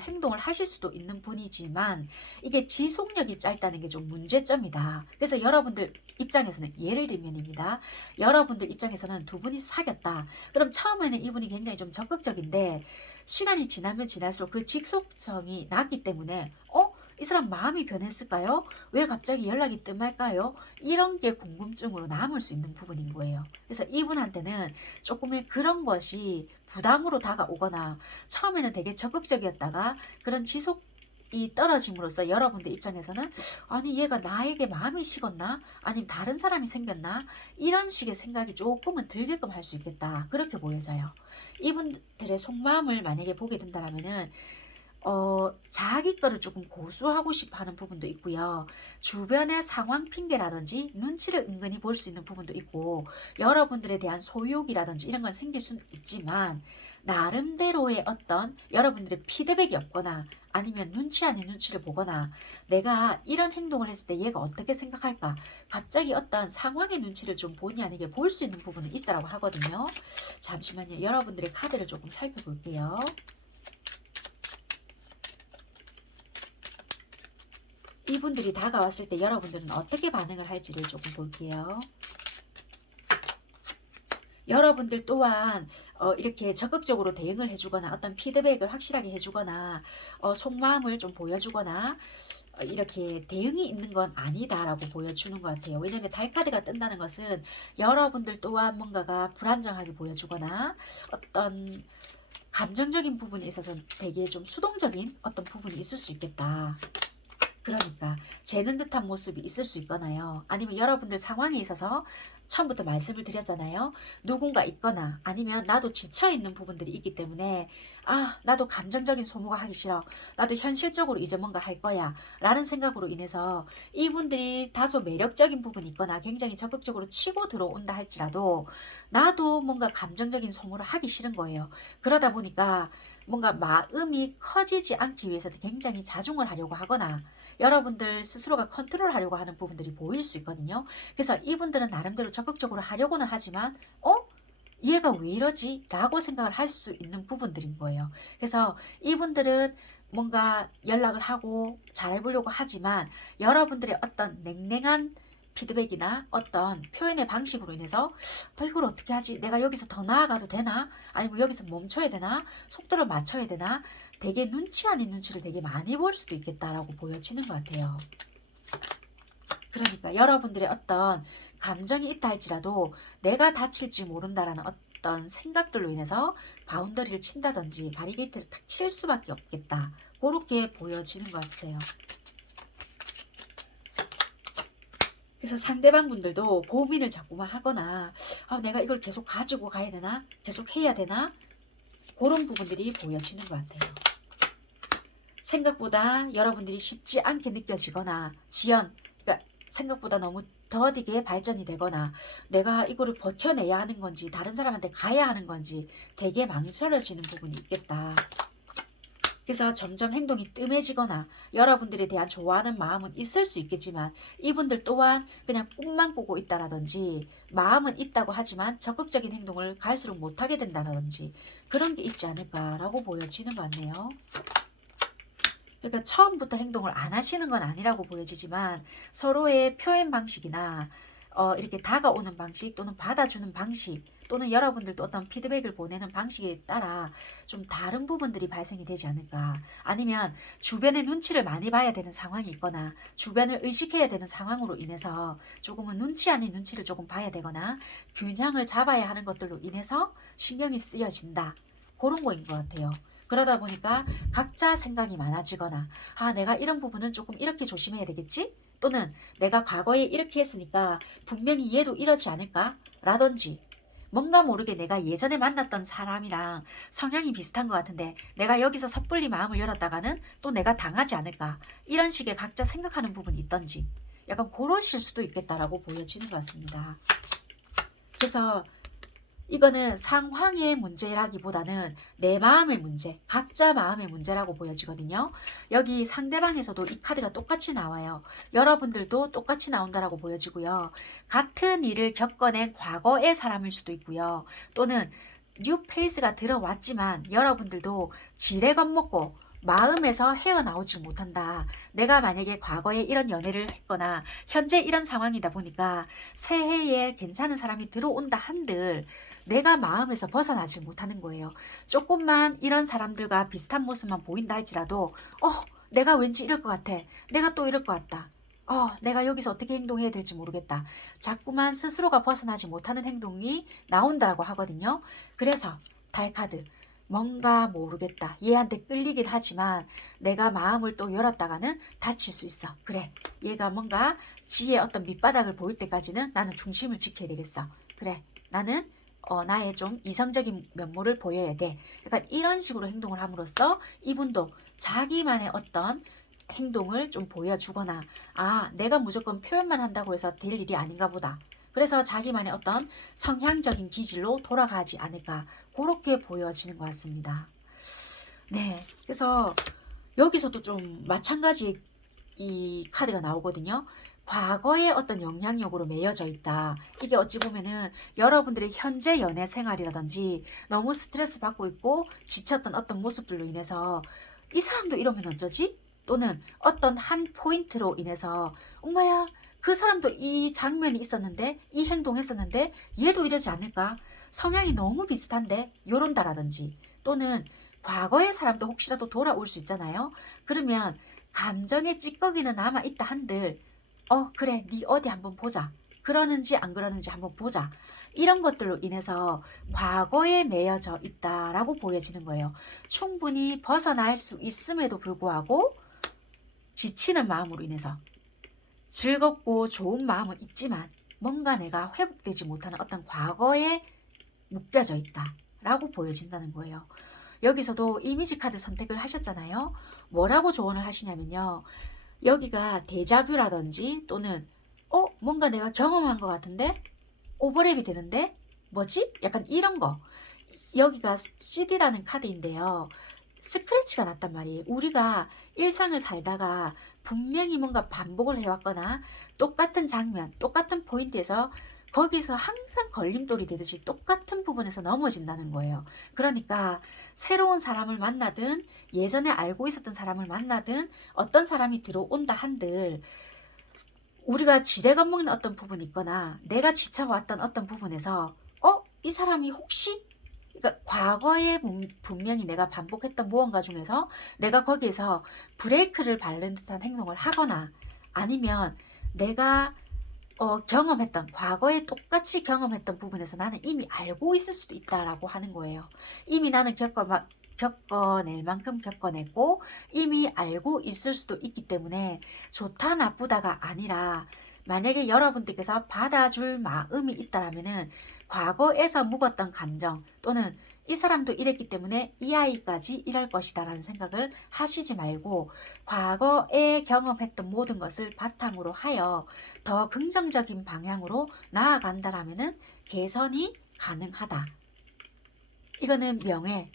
행동을 하실 수도 있는 분이지만 이게 지속력이 짧다는 게 좀 문제점이다. 그래서 여러분들 입장에서는 예를 들면입니다. 여러분들 입장에서는 두 분이 사귀었다. 그럼 처음에는 이분이 굉장히 좀 적극적인데 시간이 지나면 지날수록 그 직속성이 낮기 때문에 이 사람 마음이 변했을까요? 왜 갑자기 연락이 뜸할까요? 이런 게 궁금증으로 남을 수 있는 부분인 거예요. 그래서 이분한테는 조금의 그런 것이 부담으로 다가오거나 처음에는 되게 적극적이었다가 그런 지속이 떨어짐으로써 여러분들 입장에서는 아니 얘가 나에게 마음이 식었나? 아니면 다른 사람이 생겼나? 이런 식의 생각이 조금은 들게끔 할 수 있겠다. 그렇게 보여져요. 이분들의 속마음을 만약에 보게 된다면은 자기 거를 조금 고수하고 싶어 하는 부분도 있고요. 주변의 상황 핑계라든지 눈치를 은근히 볼 수 있는 부분도 있고 여러분들에 대한 소유욕이라든지 이런 건 생길 수는 있지만 나름대로의 어떤 여러분들의 피드백이 없거나 아니면 눈치 아닌 눈치를 보거나 내가 이런 행동을 했을 때 얘가 어떻게 생각할까 갑자기 어떤 상황의 눈치를 좀 본의 아니게 볼 수 있는 부분은 있다고 하거든요. 잠시만요. 여러분들의 카드를 조금 살펴볼게요. 이분들이 다가왔을 때 여러분들은 어떻게 반응을 할지를 조금 볼게요. 여러분들 또한 이렇게 적극적으로 대응을 해주거나 어떤 피드백을 확실하게 해주거나 속마음을 좀 보여주거나 이렇게 대응이 있는 건 아니다라고 보여주는 것 같아요. 왜냐하면 달카드가 뜬다는 것은 여러분들 또한 뭔가가 불안정하게 보여주거나 어떤 감정적인 부분에 있어서 되게 좀 수동적인 어떤 부분이 있을 수 있겠다. 그러니까 재는 듯한 모습이 있을 수 있거나요. 아니면 여러분들 상황에 있어서 처음부터 말씀을 드렸잖아요. 누군가 있거나 아니면 나도 지쳐있는 부분들이 있기 때문에 나도 감정적인 소모가 하기 싫어. 나도 현실적으로 이제 뭔가 할 거야. 라는 생각으로 인해서 이분들이 다소 매력적인 부분이 있거나 굉장히 적극적으로 치고 들어온다 할지라도 나도 뭔가 감정적인 소모를 하기 싫은 거예요. 그러다 보니까 뭔가 마음이 커지지 않기 위해서 굉장히 자중을 하려고 하거나 여러분들 스스로가 컨트롤하려고 하는 부분들이 보일 수 있거든요. 그래서 이분들은 나름대로 적극적으로 하려고는 하지만 얘가 왜 이러지? 라고 생각을 할 수 있는 부분들인 거예요. 그래서 이분들은 뭔가 연락을 하고 잘해보려고 하지만 여러분들의 어떤 냉랭한 피드백이나 어떤 표현의 방식으로 인해서 이걸 어떻게 하지? 내가 여기서 더 나아가도 되나? 아니면 여기서 멈춰야 되나? 속도를 맞춰야 되나? 되게 눈치 아닌 눈치를 되게 많이 볼 수도 있겠다라고 보여지는 것 같아요. 그러니까 여러분들의 어떤 감정이 있다 할지라도 내가 다칠지 모른다라는 어떤 생각들로 인해서 바운더리를 친다든지 바리게이트를 탁 칠 수밖에 없겠다. 그렇게 보여지는 것 같으세요. 그래서 상대방 분들도 고민을 자꾸만 하거나 내가 이걸 계속 가지고 가야 되나? 계속 해야 되나? 그런 부분들이 보여지는 것 같아요. 생각보다 여러분들이 쉽지 않게 느껴지거나 그러니까 생각보다 너무 더디게 발전이 되거나 내가 이거를 버텨내야 하는 건지 다른 사람한테 가야 하는 건지 되게 망설여지는 부분이 있겠다. 그래서 점점 행동이 뜸해지거나 여러분들에 대한 좋아하는 마음은 있을 수 있겠지만 이분들 또한 그냥 꿈만 꾸고 있다라든지 마음은 있다고 하지만 적극적인 행동을 갈수록 못하게 된다라든지 그런 게 있지 않을까라고 보여지는 것 같네요. 그러니까 처음부터 행동을 안 하시는 건 아니라고 보여지지만 서로의 표현 방식이나 이렇게 다가오는 방식 또는 받아주는 방식 또는 여러분들도 어떤 피드백을 보내는 방식에 따라 좀 다른 부분들이 발생이 되지 않을까. 아니면 주변의 눈치를 많이 봐야 되는 상황이 있거나 주변을 의식해야 되는 상황으로 인해서 조금은 눈치 아닌 눈치를 조금 봐야 되거나 균형을 잡아야 하는 것들로 인해서 신경이 쓰여진다. 그런 거인 것 같아요. 그러다 보니까 각자 생각이 많아지거나 내가 이런 부분은 조금 이렇게 조심해야 되겠지? 또는 내가 과거에 이렇게 했으니까 분명히 얘도 이러지 않을까? 라든지 뭔가 모르게 내가 예전에 만났던 사람이랑 성향이 비슷한 것 같은데 내가 여기서 섣불리 마음을 열었다가는 또 내가 당하지 않을까? 이런 식의 각자 생각하는 부분이 있던지 약간 그러실 수도 있겠다라고 보여지는 것 같습니다. 그래서 이거는 상황의 문제라기보다는 내 마음의 문제, 각자 마음의 문제라고 보여지거든요. 여기 상대방에서도 이 카드가 똑같이 나와요. 여러분들도 똑같이 나온다라고 보여지고요. 같은 일을 겪어낸 과거의 사람일 수도 있고요. 또는 뉴 페이스가 들어왔지만 여러분들도 지레 겁먹고 마음에서 헤어나오지 못한다. 내가 만약에 과거에 이런 연애를 했거나 현재 이런 상황이다 보니까 새해에 괜찮은 사람이 들어온다 한들 내가 마음에서 벗어나지 못하는 거예요. 조금만 이런 사람들과 비슷한 모습만 보인다 할지라도 내가 왠지 이럴 것 같아. 내가 또 이럴 것 같다. 내가 여기서 어떻게 행동해야 될지 모르겠다. 자꾸만 스스로가 벗어나지 못하는 행동이 나온다고 하거든요. 그래서 달카드 뭔가 모르겠다. 얘한테 끌리긴 하지만 내가 마음을 또 열었다가는 다칠 수 있어. 그래, 얘가 뭔가 지의 어떤 밑바닥을 보일 때까지는 나는 중심을 지켜야 되겠어. 그래, 나는 나의 좀 이성적인 면모를 보여야 돼. 약간 이런 식으로 행동을 함으로써 이분도 자기만의 어떤 행동을 좀 보여주거나 내가 무조건 표현만 한다고 해서 될 일이 아닌가 보다. 그래서 자기만의 어떤 성향적인 기질로 돌아가지 않을까 그렇게 보여지는 것 같습니다. 네, 그래서 여기서도 좀 마찬가지 이 카드가 나오거든요. 과거의 어떤 영향력으로 매여져 있다. 이게 어찌 보면은 여러분들의 현재 연애 생활이라든지 너무 스트레스 받고 있고 지쳤던 어떤 모습들로 인해서 이 사람도 이러면 어쩌지? 또는 어떤 한 포인트로 인해서 엄마야 그 사람도 이 장면이 있었는데 이 행동했었는데 얘도 이러지 않을까? 성향이 너무 비슷한데 요런다라든지 또는 과거의 사람도 혹시라도 돌아올 수 있잖아요. 그러면 감정의 찌꺼기는 남아있다 한들 그래 네 어디 한번 보자. 그러는지 안 그러는지 한번 보자. 이런 것들로 인해서 과거에 매여져 있다라고 보여지는 거예요. 충분히 벗어날 수 있음에도 불구하고 지치는 마음으로 인해서 즐겁고 좋은 마음은 있지만 뭔가 내가 회복되지 못하는 어떤 과거에 묶여져 있다라고 보여진다는 거예요. 여기서도 이미지 카드 선택을 하셨잖아요. 뭐라고 조언을 하시냐면요. 여기가 데자뷰라든지 또는 뭔가 내가 경험한 것 같은데 오버랩이 되는데 뭐지? 약간 이런 거. 여기가 CD라는 카드인데요. 스크래치가 났단 말이에요. 우리가 일상을 살다가 분명히 뭔가 반복을 해왔거나 똑같은 장면, 똑같은 포인트에서 거기서 항상 걸림돌이 되듯이 똑같은 부분에서 넘어진다는 거예요. 그러니까 새로운 사람을 만나든 예전에 알고 있었던 사람을 만나든 어떤 사람이 들어온다 한들 우리가 지레 겁먹는 어떤 부분이 있거나 내가 지쳐왔던 어떤 부분에서 이 사람이 혹시 그러니까 과거에 분명히 내가 반복했던 무언가 중에서 내가 거기에서 브레이크를 밟는 듯한 행동을 하거나 아니면 내가 경험했던 과거에 똑같이 경험했던 부분에서 나는 이미 알고 있을 수도 있다라고 하는 거예요. 이미 나는 겪어낼 만큼 겪어냈고 이미 알고 있을 수도 있기 때문에 좋다 나쁘다가 아니라 만약에 여러분들께서 받아줄 마음이 있다라면은 과거에서 묵었던 감정 또는 이 사람도 이랬기 때문에 이 아이까지 이럴 것이다 라는 생각을 하시지 말고 과거에 경험했던 모든 것을 바탕으로 하여 더 긍정적인 방향으로 나아간다라면은 개선이 가능하다. 이거는 명예,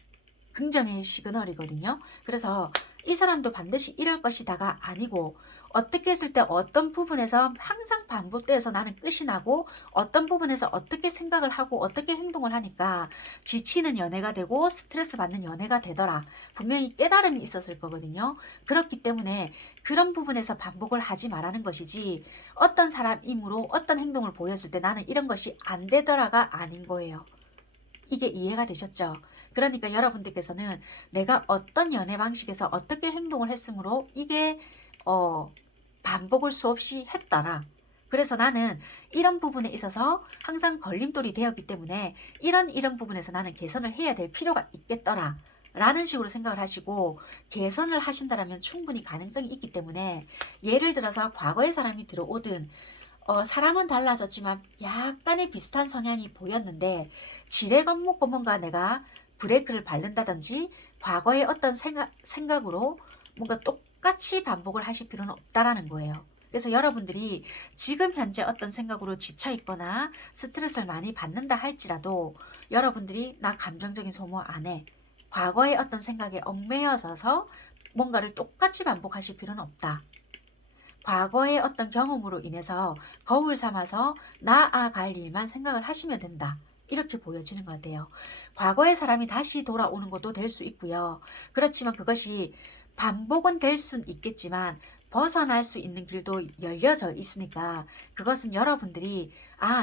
긍정의 시그널이거든요. 그래서 이 사람도 반드시 이럴 것이다가 아니고 어떻게 했을 때 어떤 부분에서 항상 반복돼서 나는 끝이 나고 어떤 부분에서 어떻게 생각을 하고 어떻게 행동을 하니까 지치는 연애가 되고 스트레스 받는 연애가 되더라. 분명히 깨달음이 있었을 거거든요. 그렇기 때문에 그런 부분에서 반복을 하지 말라는 것이지 어떤 사람이므로 어떤 행동을 보였을 때 나는 이런 것이 안 되더라가 아닌 거예요. 이게 이해가 되셨죠? 그러니까 여러분들께서는 내가 어떤 연애 방식에서 어떻게 행동을 했으므로 이게 반복을 수없이 했더라. 그래서 나는 이런 부분에 있어서 항상 걸림돌이 되었기 때문에 이런 부분에서 나는 개선을 해야 될 필요가 있겠더라. 라는 식으로 생각을 하시고 개선을 하신다면 충분히 가능성이 있기 때문에 예를 들어서 과거의 사람이 들어오든 사람은 달라졌지만 약간의 비슷한 성향이 보였는데 지레 겁먹고 뭔가 내가 브레이크를 밟는다든지 과거의 어떤 생각으로 뭔가 똑같이 반복을 하실 필요는 없다라는 거예요. 그래서 여러분들이 지금 현재 어떤 생각으로 지쳐 있거나 스트레스를 많이 받는다 할지라도 여러분들이 나 감정적인 소모 안 해. 과거의 어떤 생각에 얽매여져서 뭔가를 똑같이 반복하실 필요는 없다. 과거의 어떤 경험으로 인해서 거울 삼아서 나아갈 일만 생각을 하시면 된다. 이렇게 보여지는 것 같아요. 과거의 사람이 다시 돌아오는 것도 될 수 있고요. 그렇지만 그것이 반복은 될 수는 있겠지만 벗어날 수 있는 길도 열려져 있으니까 그것은 여러분들이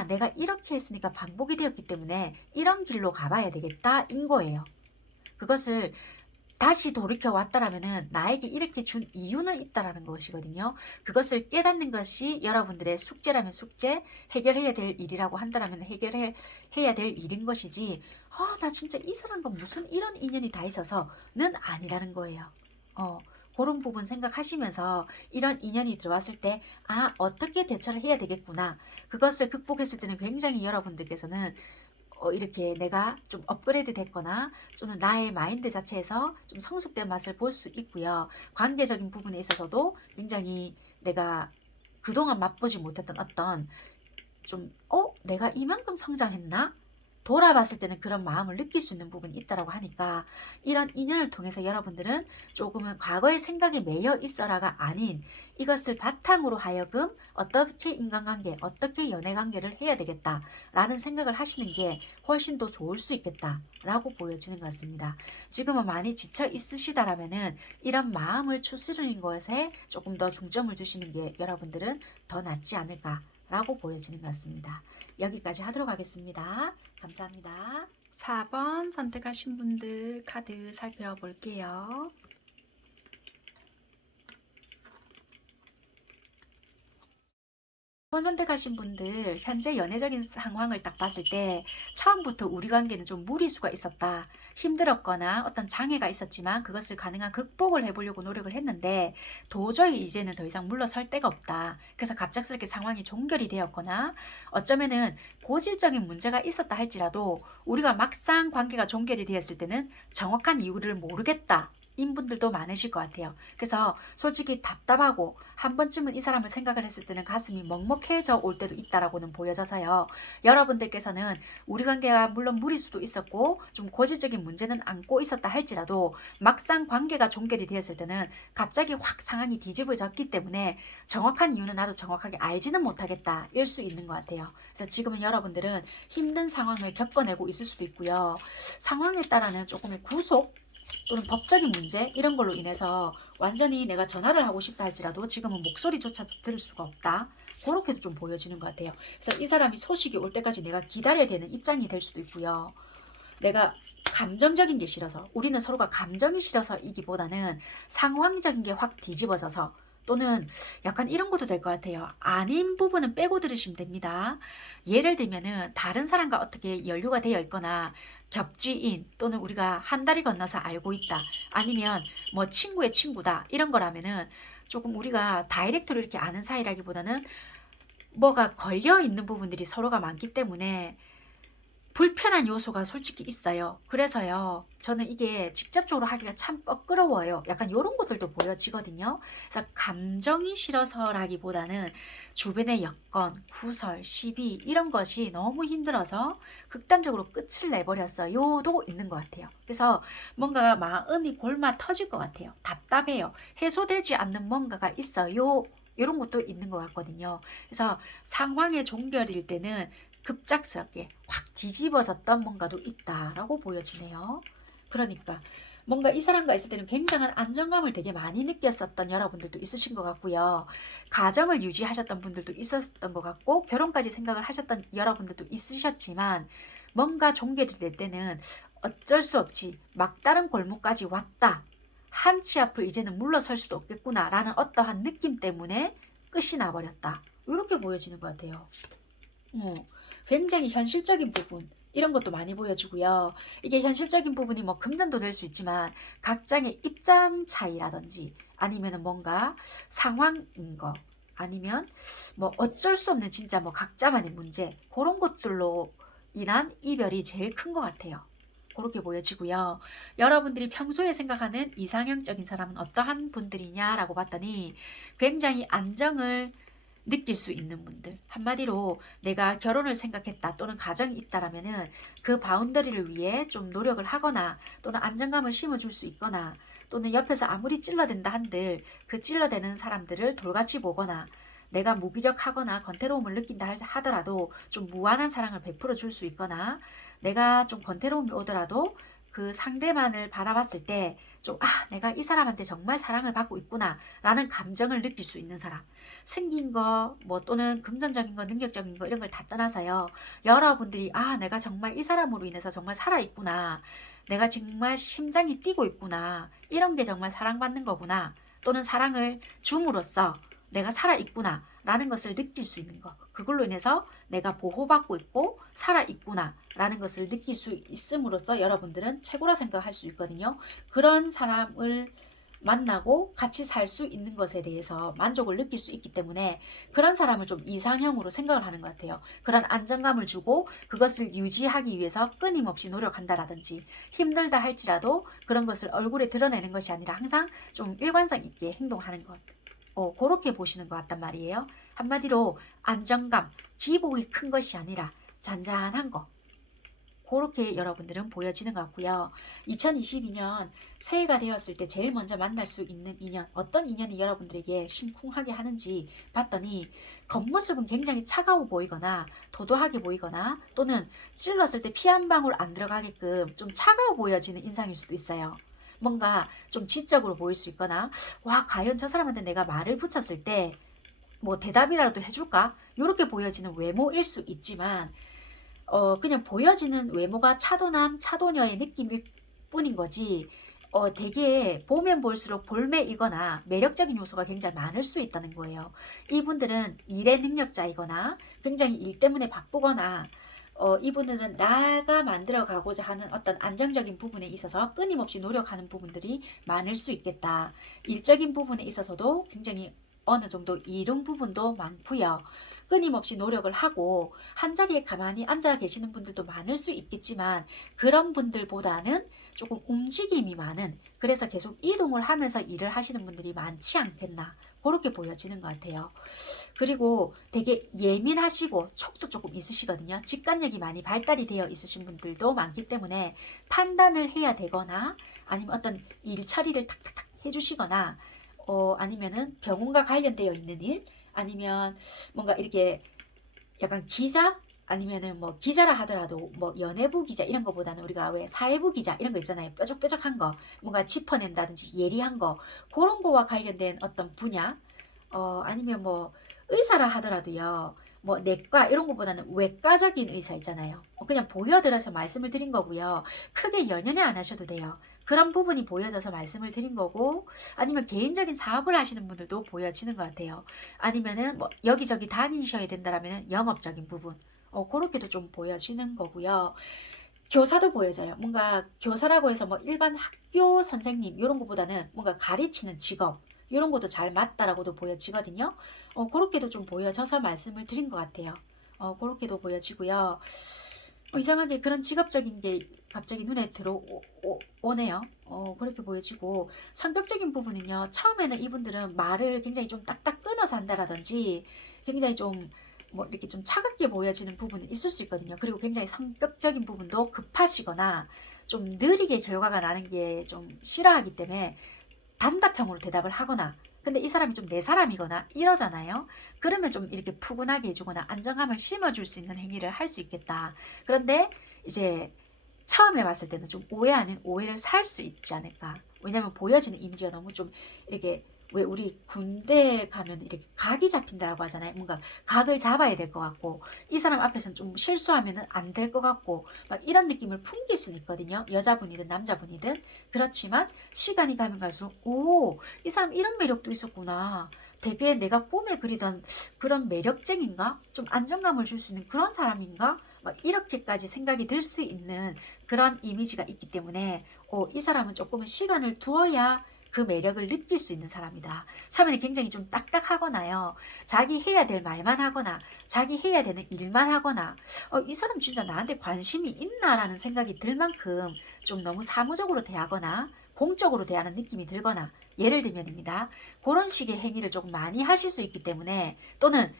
내가 이렇게 했으니까 반복이 되었기 때문에 이런 길로 가봐야 되겠다 인 거예요. 그것을 다시 돌이켜 왔다라면은 나에게 이렇게 준 이유는 있다라는 것이거든요. 그것을 깨닫는 것이 여러분들의 숙제라면 숙제, 해결해야 될 일이라고 한다라면 해야 될 일인 것이지, 나 진짜 이 사람과 무슨 이런 인연이 다 있어서는 아니라는 거예요. 그런 부분 생각하시면서 이런 인연이 들어왔을 때, 어떻게 대처를 해야 되겠구나. 그것을 극복했을 때는 굉장히 여러분들께서는 이렇게 내가 좀 업그레이드 됐거나 또는 나의 마인드 자체에서 좀 성숙된 맛을 볼 수 있고요. 관계적인 부분에 있어서도 굉장히 내가 그동안 맛보지 못했던 어떤 좀 내가 이만큼 성장했나? 돌아봤을 때는 그런 마음을 느낄 수 있는 부분이 있다라고 하니까 이런 인연을 통해서 여러분들은 조금은 과거의 생각에 매여 있어라가 아닌 이것을 바탕으로 하여금 어떻게 인간관계, 어떻게 연애관계를 해야 되겠다라는 생각을 하시는 게 훨씬 더 좋을 수 있겠다라고 보여지는 것 같습니다. 지금은 많이 지쳐 있으시다라면은 이런 마음을 추스르는 것에 조금 더 중점을 두시는 게 여러분들은 더 낫지 않을까라고 보여지는 것 같습니다. 여기까지 하도록 하겠습니다. 감사합니다. 4번 선택하신 분들 카드 살펴볼게요. 4번 선택하신 분들 현재 연애적인 상황을 딱 봤을 때 처음부터 우리 관계는 좀 무리수가 있었다. 힘들었거나 어떤 장애가 있었지만 그것을 가능한 극복을 해보려고 노력을 했는데 도저히 이제는 더 이상 물러설 데가 없다. 그래서 갑작스럽게 상황이 종결이 되었거나 어쩌면은 고질적인 문제가 있었다 할지라도 우리가 막상 관계가 종결이 되었을 때는 정확한 이유를 모르겠다. 인분들도 많으실 것 같아요. 그래서 솔직히 답답하고 한 번쯤은 이 사람을 생각을 했을 때는 가슴이 먹먹해져 올 때도 있다라고는 보여져서요. 여러분들께서는 우리 관계가 물론 무리수도 있었고 좀 고질적인 문제는 안고 있었다 할지라도 막상 관계가 종결이 되었을 때는 갑자기 확 상황이 뒤집어졌기 때문에 정확한 이유는 나도 정확하게 알지는 못하겠다 일 수 있는 것 같아요. 그래서 지금은 여러분들은 힘든 상황을 겪어내고 있을 수도 있고요. 상황에 따라는 조금의 구속 또는 법적인 문제 이런 걸로 인해서 완전히 내가 전화를 하고 싶다 할지라도 지금은 목소리조차 들을 수가 없다. 그렇게도 좀 보여지는 것 같아요. 그래서 이 사람이 소식이 올 때까지 내가 기다려야 되는 입장이 될 수도 있고요. 내가 감정적인 게 싫어서 우리는 서로가 감정이 싫어서 이기보다는 상황적인 게 확 뒤집어져서 또는 약간 이런 것도 될 것 같아요. 아닌 부분은 빼고 들으시면 됩니다. 예를 들면은 다른 사람과 어떻게 연루가 되어 있거나 겹지인 또는 우리가 한 다리 건너서 알고 있다. 아니면 뭐 친구의 친구다. 이런 거라면은 조금 우리가 다이렉트로 이렇게 아는 사이라기보다는 뭐가 걸려 있는 부분들이 서로가 많기 때문에 불편한 요소가 솔직히 있어요. 그래서요, 저는 이게 직접적으로 하기가 참 껄끄러워요. 약간 요런 것들도 보여지거든요. 그래서 감정이 싫어서라기보다는 주변의 여건, 구설, 시비 이런 것이 너무 힘들어서 극단적으로 끝을 내버렸어요도 있는 것 같아요. 그래서 뭔가 마음이 골마 터질 것 같아요. 답답해요. 해소되지 않는 뭔가가 있어요. 이런 것도 있는 것 같거든요. 그래서 상황의 종결일 때는 급작스럽게 확 뒤집어졌던 뭔가도 있다라고 보여지네요. 그러니까 뭔가 이 사람과 있을 때는 굉장한 안정감을 되게 많이 느꼈었던 여러분들도 있으신 것 같고요. 가정을 유지하셨던 분들도 있었던 것 같고 결혼까지 생각을 하셨던 여러분들도 있으셨지만 뭔가 종결이 될 때는 어쩔 수 없지 막다른 골목까지 왔다. 한 치 앞을 이제는 물러설 수도 없겠구나 라는 어떠한 느낌 때문에 끝이 나버렸다. 이렇게 보여지는 것 같아요. 굉장히 현실적인 부분 이런 것도 많이 보여주고요. 이게 현실적인 부분이 뭐 금전도 될 수 있지만 각장의 입장 차이라든지 아니면 뭔가 상황인 거 아니면 뭐 어쩔 수 없는 진짜 뭐 각자만의 문제 그런 것들로 인한 이별이 제일 큰 것 같아요. 그렇게 보여지고요. 여러분들이 평소에 생각하는 이상형적인 사람은 어떠한 분들이냐라고 봤더니 굉장히 안정을 느낄 수 있는 분들, 한마디로 내가 결혼을 생각했다 또는 가정이 있다라면은 그 바운더리를 위해 좀 노력을 하거나 또는 안정감을 심어줄 수 있거나 또는 옆에서 아무리 찔러댄다 한들 그 찔러대는 사람들을 돌같이 보거나 내가 무기력하거나 건태로움을 느낀다 하더라도 좀 무한한 사랑을 베풀어 줄 수 있거나 내가 좀 건태로움이 오더라도 그 상대만을 바라봤을 때 좀, 내가 이 사람한테 정말 사랑을 받고 있구나 라는 감정을 느낄 수 있는 사람. 생긴 거, 뭐 또는 금전적인 거, 능력적인 거 이런 걸 다 떠나서요. 여러분들이 내가 정말 이 사람으로 인해서 정말 살아있구나. 내가 정말 심장이 뛰고 있구나. 이런 게 정말 사랑받는 거구나. 또는 사랑을 줌으로써 내가 살아있구나 라는 것을 느낄 수 있는 거. 그걸로 인해서 내가 보호받고 있고 살아있구나 라는 것을 느낄 수 있음으로써 여러분들은 최고라 생각할 수 있거든요. 그런 사람을 만나고 같이 살 수 있는 것에 대해서 만족을 느낄 수 있기 때문에 그런 사람을 좀 이상형으로 생각을 하는 것 같아요. 그런 안정감을 주고 그것을 유지하기 위해서 끊임없이 노력한다라든지 힘들다 할지라도 그런 것을 얼굴에 드러내는 것이 아니라 항상 좀 일관성 있게 행동하는 것. 그렇게 보시는 것 같단 말이에요. 한마디로 안정감, 기복이 큰 것이 아니라 잔잔한 거. 그렇게 여러분들은 보여지는 것 같고요. 2022년 새해가 되었을 때 제일 먼저 만날 수 있는 인연, 어떤 인연이 여러분들에게 심쿵하게 하는지 봤더니 겉모습은 굉장히 차가워 보이거나 도도하게 보이거나 또는 찔렀을 때 피 한 방울 안 들어가게끔 좀 차가워 보여지는 인상일 수도 있어요. 뭔가 좀 지적으로 보일 수 있거나 과연 저 사람한테 내가 말을 붙였을 때 뭐 대답이라도 해줄까? 이렇게 보여지는 외모일 수 있지만 그냥 보여지는 외모가 차도남, 차도녀의 느낌일 뿐인 거지, 되게 보면 볼수록 볼매이거나 매력적인 요소가 굉장히 많을 수 있다는 거예요. 이분들은 일의 능력자이거나 굉장히 일 때문에 바쁘거나 이분들은 나가 만들어 가고자 하는 어떤 안정적인 부분에 있어서 끊임없이 노력하는 부분들이 많을 수 있겠다. 일적인 부분에 있어서도 굉장히 어느 정도 이룬 부분도 많고요. 끊임없이 노력을 하고 한자리에 가만히 앉아 계시는 분들도 많을 수 있겠지만 그런 분들보다는 조금 움직임이 많은, 그래서 계속 이동을 하면서 일을 하시는 분들이 많지 않겠나 그렇게 보여지는 것 같아요. 그리고 되게 예민하시고 촉도 조금 있으시거든요. 직관력이 많이 발달이 되어 있으신 분들도 많기 때문에 판단을 해야 되거나 아니면 어떤 일 처리를 탁탁탁 해주시거나 아니면은 병원과 관련되어 있는 일 아니면 뭔가 이렇게 약간 기자 아니면은 뭐 기자라 하더라도 뭐 연예부 기자 이런 거보다는 우리가 왜 사회부 기자 이런 거 있잖아요. 뾰족뾰족한 거 뭔가 짚어낸다든지 예리한 거 그런 거와 관련된 어떤 분야, 아니면 뭐 의사라 하더라도요. 뭐 내과 이런 것보다는 외과적인 의사 있잖아요. 그냥 보여드려서 말씀을 드린 거고요. 크게 연연해 안 하셔도 돼요. 그런 부분이 보여져서 말씀을 드린 거고, 아니면 개인적인 사업을 하시는 분들도 보여지는 것 같아요. 아니면은 뭐 여기저기 다니셔야 된다라면 영업적인 부분, 그렇게도 좀 보여지는 거고요. 교사도 보여져요. 뭔가 교사라고 해서 뭐 일반 학교 선생님 이런 것보다는 뭔가 가르치는 직업 이런 것도 잘 맞다라고도 보여지거든요. 그렇게도 좀 보여져서 말씀을 드린 것 같아요. 그렇게도 보여지고요. 이상하게 그런 직업적인 게 갑자기 눈에 들어오네요. 그렇게 보여지고, 성격적인 부분은요. 처음에는 이분들은 말을 굉장히 좀 딱딱 끊어서 한다라든지 굉장히 좀 뭐 이렇게 좀 차갑게 보여지는 부분은 있을 수 있거든요. 그리고 굉장히 성격적인 부분도 급하시거나 좀 느리게 결과가 나는 게 좀 싫어하기 때문에 단답형으로 대답을 하거나, 근데 이 사람이 좀 내 사람이거나 이러잖아요. 그러면 좀 이렇게 푸근하게 해주거나 안정감을 심어줄 수 있는 행위를 할 수 있겠다. 그런데 이제 처음에 봤을 때는 좀 오해 아닌 오해를 살 수 있지 않을까. 왜냐면 보여지는 이미지가 너무 좀 이렇게, 왜 우리 군대 가면 이렇게 각이 잡힌다라고 하잖아요. 뭔가 각을 잡아야 될 것 같고, 이 사람 앞에서는 좀 실수하면은 안 될 것 같고, 막 이런 느낌을 풍길 수는 있거든요. 여자분이든 남자분이든. 그렇지만 시간이 가면 갈수록, 오, 이 사람 이런 매력도 있었구나. 되게 내가 꿈에 그리던 그런 매력쟁인가? 좀 안정감을 줄 수 있는 그런 사람인가? 막 이렇게까지 생각이 들 수 있는 그런 이미지가 있기 때문에, 이 사람은 조금은 시간을 두어야 그 매력을 느낄 수 있는 사람이다. 처음에는 굉장히 좀 딱딱하거나요. 자기 해야 될 말만 하거나 자기 해야 되는 일만 하거나, 이 사람 진짜 나한테 관심이 있나라는 생각이 들 만큼 좀 너무 사무적으로 대하거나 공적으로 대하는 느낌이 들거나, 예를 들면입니다. 그런 식의 행위를 조금 많이 하실 수 있기 때문에, 또는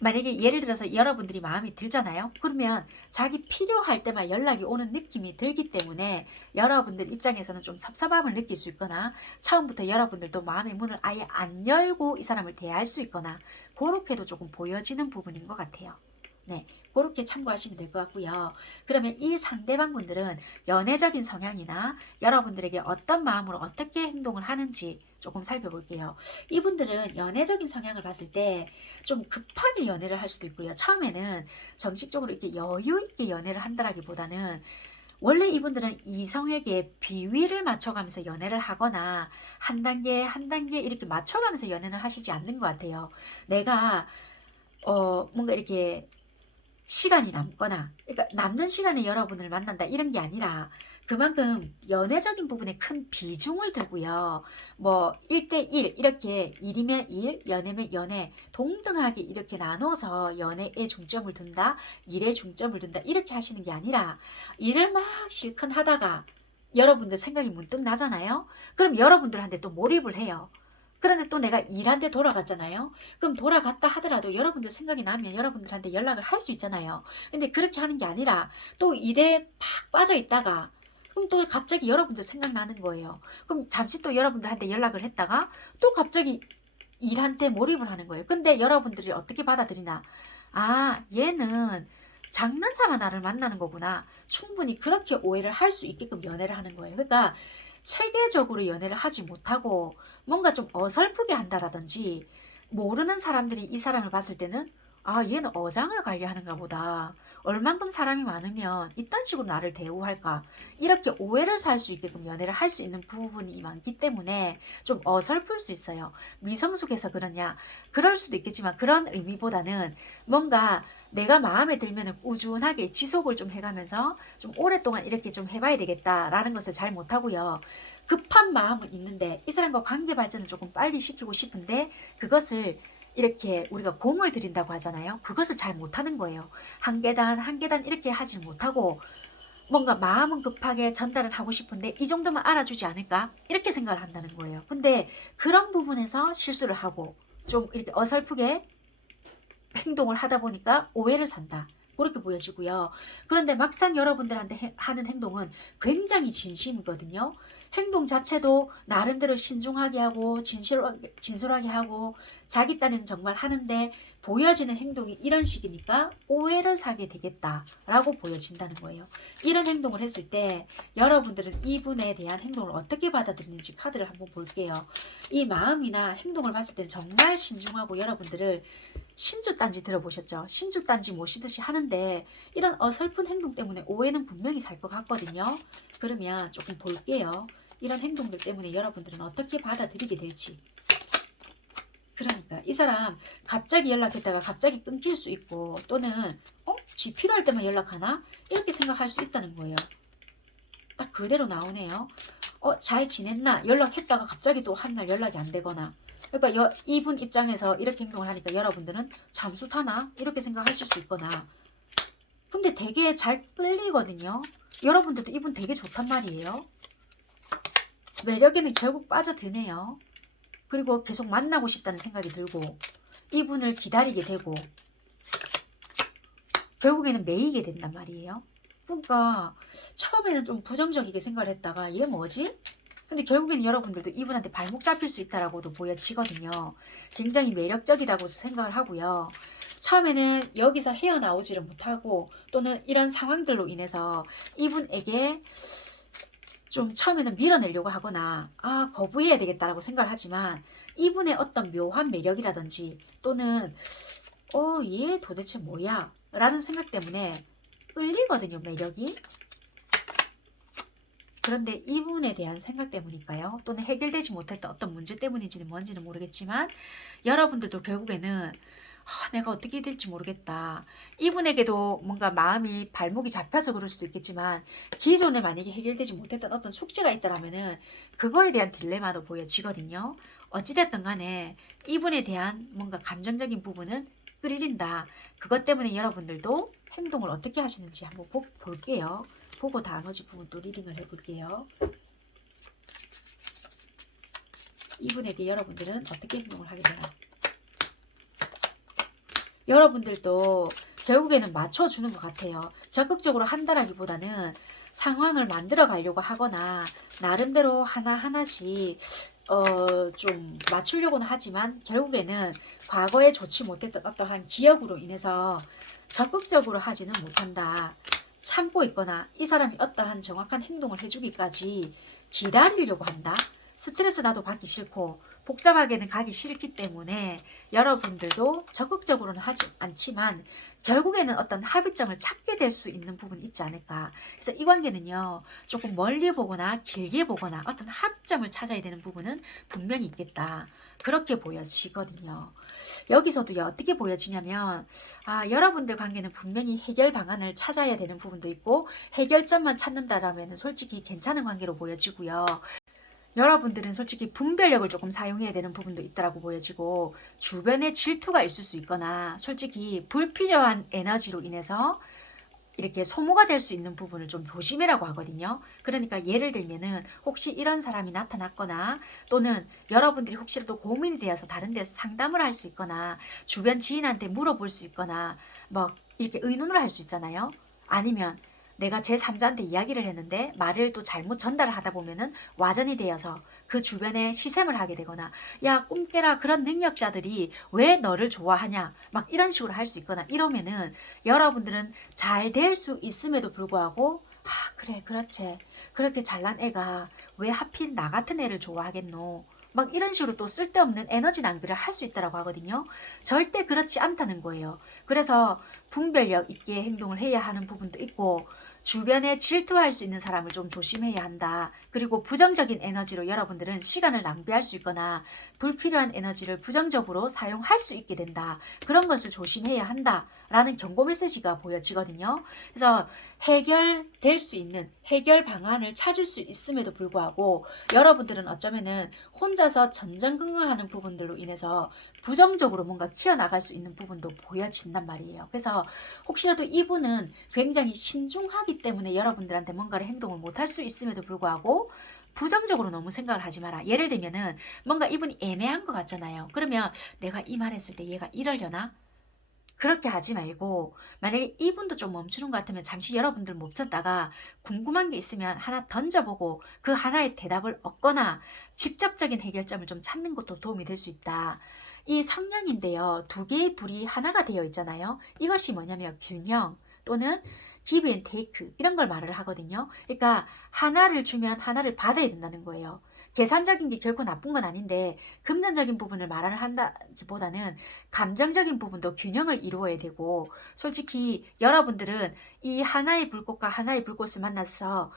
만약에 예를 들어서 여러분들이 마음이 들잖아요. 그러면 자기 필요할 때만 연락이 오는 느낌이 들기 때문에 여러분들 입장에서는 좀 섭섭함을 느낄 수 있거나, 처음부터 여러분들도 마음의 문을 아예 안 열고 이 사람을 대할 수 있거나, 그렇게도 조금 보여지는 부분인 것 같아요. 네, 그렇게 참고하시면 될 것 같고요. 그러면 이 상대방 분들은 연애적인 성향이나 여러분들에게 어떤 마음으로 어떻게 행동을 하는지 조금 살펴볼게요. 이분들은 연애적인 성향을 봤을 때 좀 급하게 연애를 할 수도 있고요. 처음에는 정식적으로 이렇게 여유 있게 연애를 한다라기보다는, 원래 이분들은 이성에게 비위를 맞춰가면서 연애를 하거나 한 단계 한 단계 이렇게 맞춰가면서 연애를 하시지 않는 것 같아요. 내가 뭔가 이렇게 시간이 남거나, 그러니까 남는 시간에 여러분을 만난다 이런 게 아니라, 그만큼 연애적인 부분에 큰 비중을 두고요. 뭐 1대1 이렇게, 일이면 일, 연애면 연애, 동등하게 이렇게 나눠서 연애에 중점을 둔다, 일에 중점을 둔다 이렇게 하시는 게 아니라, 일을 막 실컷 하다가 여러분들 생각이 문득 나잖아요. 그럼 여러분들한테 또 몰입을 해요. 그런데 또 내가 일한테 돌아갔잖아요. 그럼 돌아갔다 하더라도 여러분들 생각이 나면 여러분들한테 연락을 할 수 있잖아요. 근데 그렇게 하는 게 아니라 또 일에 팍 빠져 있다가, 그럼 또 갑자기 여러분들 생각나는 거예요. 그럼 잠시 또 여러분들한테 연락을 했다가 또 갑자기 일한테 몰입을 하는 거예요. 근데 여러분들이 어떻게 받아들이나? 아, 얘는 장난삼아 나를 만나는 거구나. 충분히 그렇게 오해를 할 수 있게끔 연애를 하는 거예요. 그러니까 체계적으로 연애를 하지 못하고 뭔가 좀 어설프게 한다라든지, 모르는 사람들이 이 사람을 봤을 때는, 아, 얘는 어장을 관리하는가 보다. 얼만큼 사람이 많으면 이딴 식으로 나를 대우할까. 이렇게 오해를 살 수 있게끔 연애를 할 수 있는 부분이 많기 때문에 좀 어설플 수 있어요. 미성숙해서 그러냐? 그럴 수도 있겠지만, 그런 의미보다는 뭔가 내가 마음에 들면 꾸준하게 지속을 좀 해가면서 좀 오랫동안 이렇게 좀 해봐야 되겠다라는 것을 잘 못하고요. 급한 마음은 있는데 이 사람과 관계 발전을 조금 빨리 시키고 싶은데, 그것을 이렇게 우리가 공을 들인다고 하잖아요. 그것을 잘 못하는 거예요. 한 계단 한 계단 이렇게 하지 못하고, 뭔가 마음은 급하게 전달을 하고 싶은데 이 정도만 알아주지 않을까 이렇게 생각을 한다는 거예요. 근데 그런 부분에서 실수를 하고 좀 이렇게 어설프게 행동을 하다 보니까 오해를 산다. 그렇게 보여지고요. 그런데 막상 여러분들한테 하는 행동은 굉장히 진심이거든요. 행동 자체도 나름대로 신중하게 하고 진솔하게 하고 자기 딴에는 정말 하는데, 보여지는 행동이 이런 식이니까 오해를 사게 되겠다라고 보여진다는 거예요. 이런 행동을 했을 때 여러분들은 이분에 대한 행동을 어떻게 받아들이는지 카드를 한번 볼게요. 이 마음이나 행동을 봤을 때는 정말 신중하고, 여러분들을 신주단지 들어보셨죠? 신주단지 모시듯이 하는데 이런 어설픈 행동 때문에 오해는 분명히 살 것 같거든요. 그러면 조금 볼게요. 이런 행동들 때문에 여러분들은 어떻게 받아들이게 될지. 그러니까 이 사람 갑자기 연락했다가 갑자기 끊길 수 있고, 또는 지 필요할 때만 연락하나? 이렇게 생각할 수 있다는 거예요. 딱 그대로 나오네요. 잘 지냈나? 연락했다가 갑자기 또 한 날 연락이 안 되거나. 그러니까 이분 입장에서 이렇게 행동을 하니까 여러분들은 잠수 타나? 이렇게 생각하실 수 있거나. 근데 되게 잘 끌리거든요. 여러분들도 이분 되게 좋단 말이에요. 매력에는 결국 빠져드네요. 그리고 계속 만나고 싶다는 생각이 들고, 이분을 기다리게 되고, 결국에는 매이게 된단 말이에요. 그러니까 처음에는 좀 부정적이게 생각을 했다가 얘 뭐지? 근데 결국에는 여러분들도 이분한테 발목 잡힐 수 있다라고도 보여지거든요. 굉장히 매력적이다고 생각을 하고요. 처음에는 여기서 헤어나오지를 못하고, 또는 이런 상황들로 인해서 이분에게 좀 처음에는 밀어내려고 하거나 거부해야 되겠다라고 생각을 하지만, 이분의 어떤 묘한 매력이라든지, 또는 얘 도대체 뭐야? 라는 생각 때문에 끌리거든요, 매력이. 그런데 이분에 대한 생각 때문일까요? 또는 해결되지 못했던 어떤 문제 때문인지는 뭔지는 모르겠지만, 여러분들도 결국에는 내가 어떻게 될지 모르겠다. 이분에게도 뭔가 마음이 발목이 잡혀서 그럴 수도 있겠지만, 기존에 만약에 해결되지 못했던 어떤 숙제가 있다라면은 그거에 대한 딜레마도 보여지거든요. 어찌됐든 간에 이분에 대한 뭔가 감정적인 부분은 끌린다. 그것 때문에 여러분들도 행동을 어떻게 하시는지 한번 볼게요. 보고 나머지 부분 또 리딩을 해볼게요. 이분에게 여러분들은 어떻게 행동을 하게 되나. 여러분들도 결국에는 맞춰주는 것 같아요. 적극적으로 한다라기보다는 상황을 만들어 가려고 하거나, 나름대로 하나하나씩 좀 맞추려고는 하지만, 결국에는 과거에 좋지 못했던 어떠한 기억으로 인해서 적극적으로 하지는 못한다. 참고 있거나 이 사람이 어떠한 정확한 행동을 해주기까지 기다리려고 한다. 스트레스 나도 받기 싫고 복잡하게는 가기 싫기 때문에 여러분들도 적극적으로는 하지 않지만 결국에는 어떤 합의점을 찾게 될 수 있는 부분이 있지 않을까. 그래서 이 관계는요, 조금 멀리 보거나 길게 보거나 어떤 합점을 찾아야 되는 부분은 분명히 있겠다. 그렇게 보여지거든요. 여기서도 어떻게 보여지냐면, 여러분들 관계는 분명히 해결 방안을 찾아야 되는 부분도 있고, 해결점만 찾는다라면 솔직히 괜찮은 관계로 보여지고요. 여러분들은 솔직히 분별력을 조금 사용해야 되는 부분도 있다라고 보여지고, 주변에 질투가 있을 수 있거나 솔직히 불필요한 에너지로 인해서 이렇게 소모가 될 수 있는 부분을 좀 조심해라고 하거든요. 그러니까 예를 들면은 혹시 이런 사람이 나타났거나, 또는 여러분들이 혹시라도 고민이 되어서 다른 데서 상담을 할 수 있거나, 주변 지인한테 물어볼 수 있거나, 뭐 이렇게 의논을 할 수 있잖아요. 아니면 내가 제3자한테 이야기를 했는데 말을 또 잘못 전달을 하다 보면은 와전이 되어서 그 주변에 시샘을 하게 되거나, 야 꿈깨라, 그런 능력자들이 왜 너를 좋아하냐, 막 이런 식으로 할 수 있거나, 이러면은 여러분들은 잘 될 수 있음에도 불구하고, 그래 그렇지, 그렇게 잘난 애가 왜 하필 나 같은 애를 좋아하겠노, 막 이런 식으로 또 쓸데없는 에너지 낭비를 할 수 있다고 하거든요. 절대 그렇지 않다는 거예요. 그래서 분별력 있게 행동을 해야 하는 부분도 있고, 주변에 질투할 수 있는 사람을 좀 조심해야 한다. 그리고 부정적인 에너지로 여러분들은 시간을 낭비할 수 있거나 불필요한 에너지를 부정적으로 사용할 수 있게 된다. 그런 것을 조심해야 한다. 라는 경고 메시지가 보여지거든요. 그래서 해결될 수 있는 해결 방안을 찾을 수 있음에도 불구하고 여러분들은 어쩌면은 혼자서 전전긍긍하는 부분들로 인해서 부정적으로 뭔가 키워나갈 수 있는 부분도 보여진단 말이에요. 그래서 혹시라도 이분은 굉장히 신중하기 때문에 여러분들한테 뭔가를 행동을 못할 수 있음에도 불구하고 부정적으로 너무 생각을 하지 마라. 예를 들면은 뭔가 이분이 애매한 것 같잖아요. 그러면 내가 이 말했을 때 얘가 이러려나? 그렇게 하지 말고, 만약에 이분도 좀 멈추는 것 같으면 잠시 여러분들 멈췄다가 궁금한 게 있으면 하나 던져보고 그 하나의 대답을 얻거나 직접적인 해결점을 좀 찾는 것도 도움이 될 수 있다. 이 성령인데요, 두 개의 불이 하나가 되어 있잖아요. 이것이 뭐냐면 균형, 또는 give and take, 이런 걸 말을 하거든요. 그러니까 하나를 주면 하나를 받아야 된다는 거예요. 계산적인 게 결코 나쁜 건 아닌데 금전적인 부분을 말을 한다기보다는 감정적인 부분도 균형을 이루어야 되고, 솔직히 여러분들은 이 하나의 불꽃과 하나의 불꽃을 만나서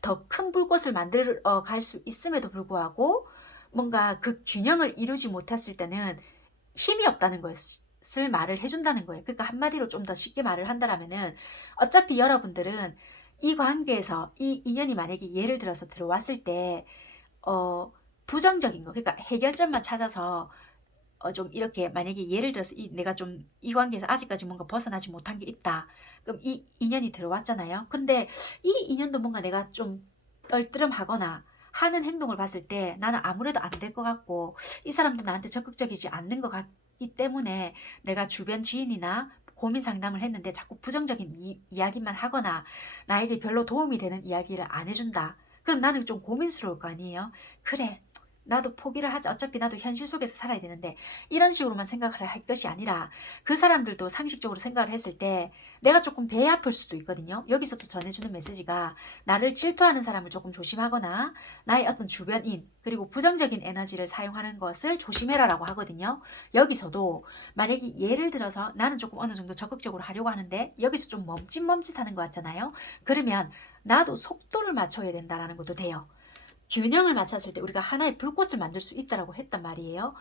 더 큰 불꽃을 만들어 갈 수 있음에도 불구하고 뭔가 그 균형을 이루지 못했을 때는 힘이 없다는 것을 말을 해준다는 거예요. 그러니까 한마디로 좀 더 쉽게 말을 한다면은, 어차피 여러분들은 이 관계에서 이 인연이 만약에 예를 들어서 들어왔을 때 부정적인 거, 그러니까 해결점만 찾아서 좀 이렇게, 만약에 예를 들어서 내가 좀 이 관계에서 아직까지 뭔가 벗어나지 못한 게 있다. 그럼 이 인연이 들어왔잖아요. 근데 이 인연도 뭔가 내가 좀 떨뜨름하거나 하는 행동을 봤을 때 나는 아무래도 안 될 것 같고 이 사람도 나한테 적극적이지 않는 것 같기 때문에 내가 주변 지인이나 고민 상담을 했는데 자꾸 부정적인 이야기만 하거나 나에게 별로 도움이 되는 이야기를 안 해준다. 그럼 나는 좀 고민스러울 거 아니에요. 그래, 나도 포기를 하자. 어차피 나도 현실 속에서 살아야 되는데, 이런 식으로만 생각을 할 것이 아니라 그 사람들도 상식적으로 생각을 했을 때 내가 조금 배 아플 수도 있거든요. 여기서 또 전해주는 메시지가, 나를 질투하는 사람을 조금 조심하거나 나의 어떤 주변인 그리고 부정적인 에너지를 사용하는 것을 조심해라라고 하거든요. 여기서도 만약에 예를 들어서 나는 조금 어느 정도 적극적으로 하려고 하는데 여기서 좀 멈칫멈칫하는 것 같잖아요. 그러면 나도 속도를 맞춰야 된다라는 것도 돼요. 균형을 맞췄을 때 우리가 하나의 불꽃을 만들 수 있다라고 했단 말이에요.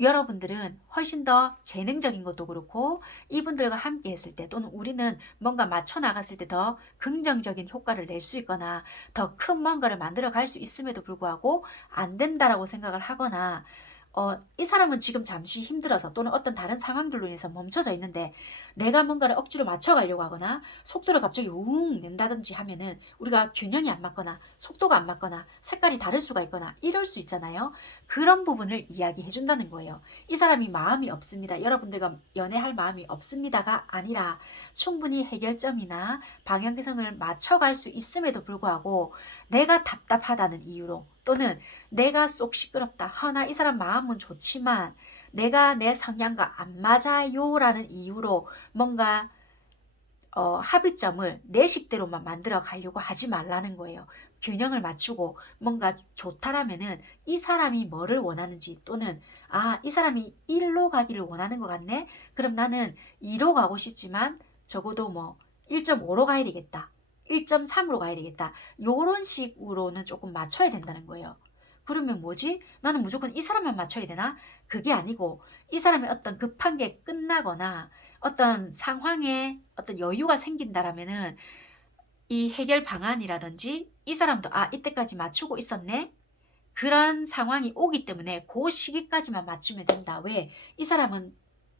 여러분들은 훨씬 더 재능적인 것도 그렇고 이분들과 함께 했을 때, 또는 우리는 뭔가 맞춰 나갔을 때 더 긍정적인 효과를 낼 수 있거나 더 큰 뭔가를 만들어 갈 수 있음에도 불구하고 안 된다라고 생각을 하거나, 이 사람은 지금 잠시 힘들어서 또는 어떤 다른 상황들로 인해서 멈춰져 있는데 내가 뭔가를 억지로 맞춰가려고 하거나 속도를 갑자기 웅 낸다든지 하면은 우리가 균형이 안 맞거나 속도가 안 맞거나 색깔이 다를 수가 있거나 이럴 수 있잖아요. 그런 부분을 이야기해 준다는 거예요. 이 사람이 마음이 없습니다. 여러분들과 연애할 마음이 없습니다가 아니라 충분히 해결점이나 방향성을 맞춰갈 수 있음에도 불구하고 내가 답답하다는 이유로, 또는 내가 쏙 시끄럽다. 나 이 사람 마음은 좋지만 내가 내 성향과 안 맞아요 라는 이유로 뭔가 합의점을 내 식대로만 만들어 가려고 하지 말라는 거예요. 균형을 맞추고 뭔가 좋다라면은 이 사람이 뭐를 원하는지, 또는 이 사람이 1로 가기를 원하는 것 같네. 그럼 나는 2로 가고 싶지만 적어도 뭐 1.5로 가야 되겠다. 1.3으로 가야 되겠다. 요런 식으로는 조금 맞춰야 된다는 거예요. 그러면 뭐지? 나는 무조건 이 사람만 맞춰야 되나? 그게 아니고 이 사람의 어떤 급한 게 끝나거나 어떤 상황에 어떤 여유가 생긴다라면은 이 해결 방안이라든지 이 사람도 이때까지 맞추고 있었네. 그런 상황이 오기 때문에 그 시기까지만 맞추면 된다. 왜? 이 사람은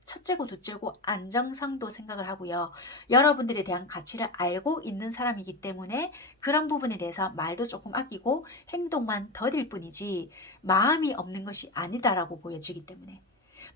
첫째고 둘째고 안정성도 생각을 하고요. 여러분들에 대한 가치를 알고 있는 사람이기 때문에 그런 부분에 대해서 말도 조금 아끼고 행동만 더딜 뿐이지 마음이 없는 것이 아니다라고 보여지기 때문에.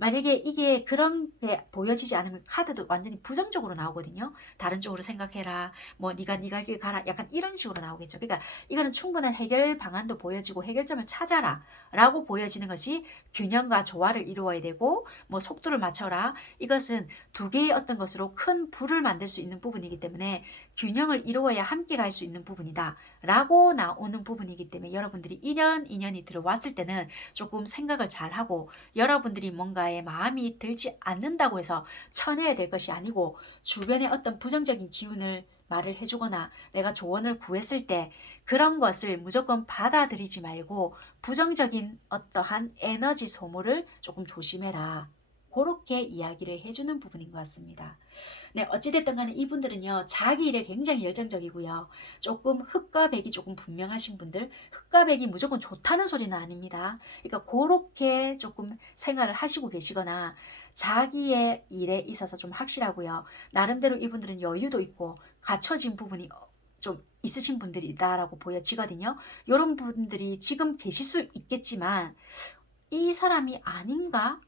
만약에 이게 그런 게 보여지지 않으면 카드도 완전히 부정적으로 나오거든요. 다른 쪽으로 생각해라. 뭐 네가 길 가라. 약간 이런 식으로 나오겠죠. 그러니까 이거는 충분한 해결 방안도 보여지고 해결점을 찾아라 라고 보여지는 것이 균형과 조화를 이루어야 되고, 뭐 속도를 맞춰라. 이것은 두 개의 어떤 것으로 큰 불을 만들 수 있는 부분이기 때문에 균형을 이루어야 함께 갈 수 있는 부분이다 라고 나오는 부분이기 때문에, 여러분들이 인연이 들어왔을 때는 조금 생각을 잘하고, 여러분들이 뭔가에 마음이 들지 않는다고 해서 쳐내야 될 것이 아니고, 주변에 어떤 부정적인 기운을 말을 해주거나 내가 조언을 구했을 때 그런 것을 무조건 받아들이지 말고 부정적인 어떠한 에너지 소모를 조금 조심해라. 그렇게 이야기를 해주는 부분인 것 같습니다. 네, 어찌됐든 간에 이분들은요, 자기 일에 굉장히 열정적이고요. 조금 흑과 백이 조금 분명하신 분들, 흑과 백이 무조건 좋다는 소리는 아닙니다. 그러니까 그렇게 조금 생활을 하시고 계시거나 자기의 일에 있어서 좀 확실하고요. 나름대로 이분들은 여유도 있고 갖춰진 부분이 좀 있으신 분들이다라고 보여지거든요. 이런 분들이 지금 계실 수 있겠지만 이 사람이 아닌가?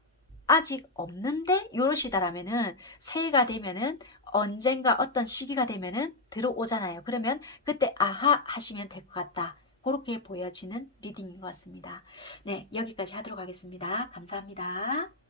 아직 없는데 요러시다라면은 새해가 되면은 언젠가 어떤 시기가 되면은 들어오잖아요. 그러면 그때 아하 하시면 될 것 같다. 그렇게 보여지는 리딩인 것 같습니다. 네, 여기까지 하도록 하겠습니다. 감사합니다.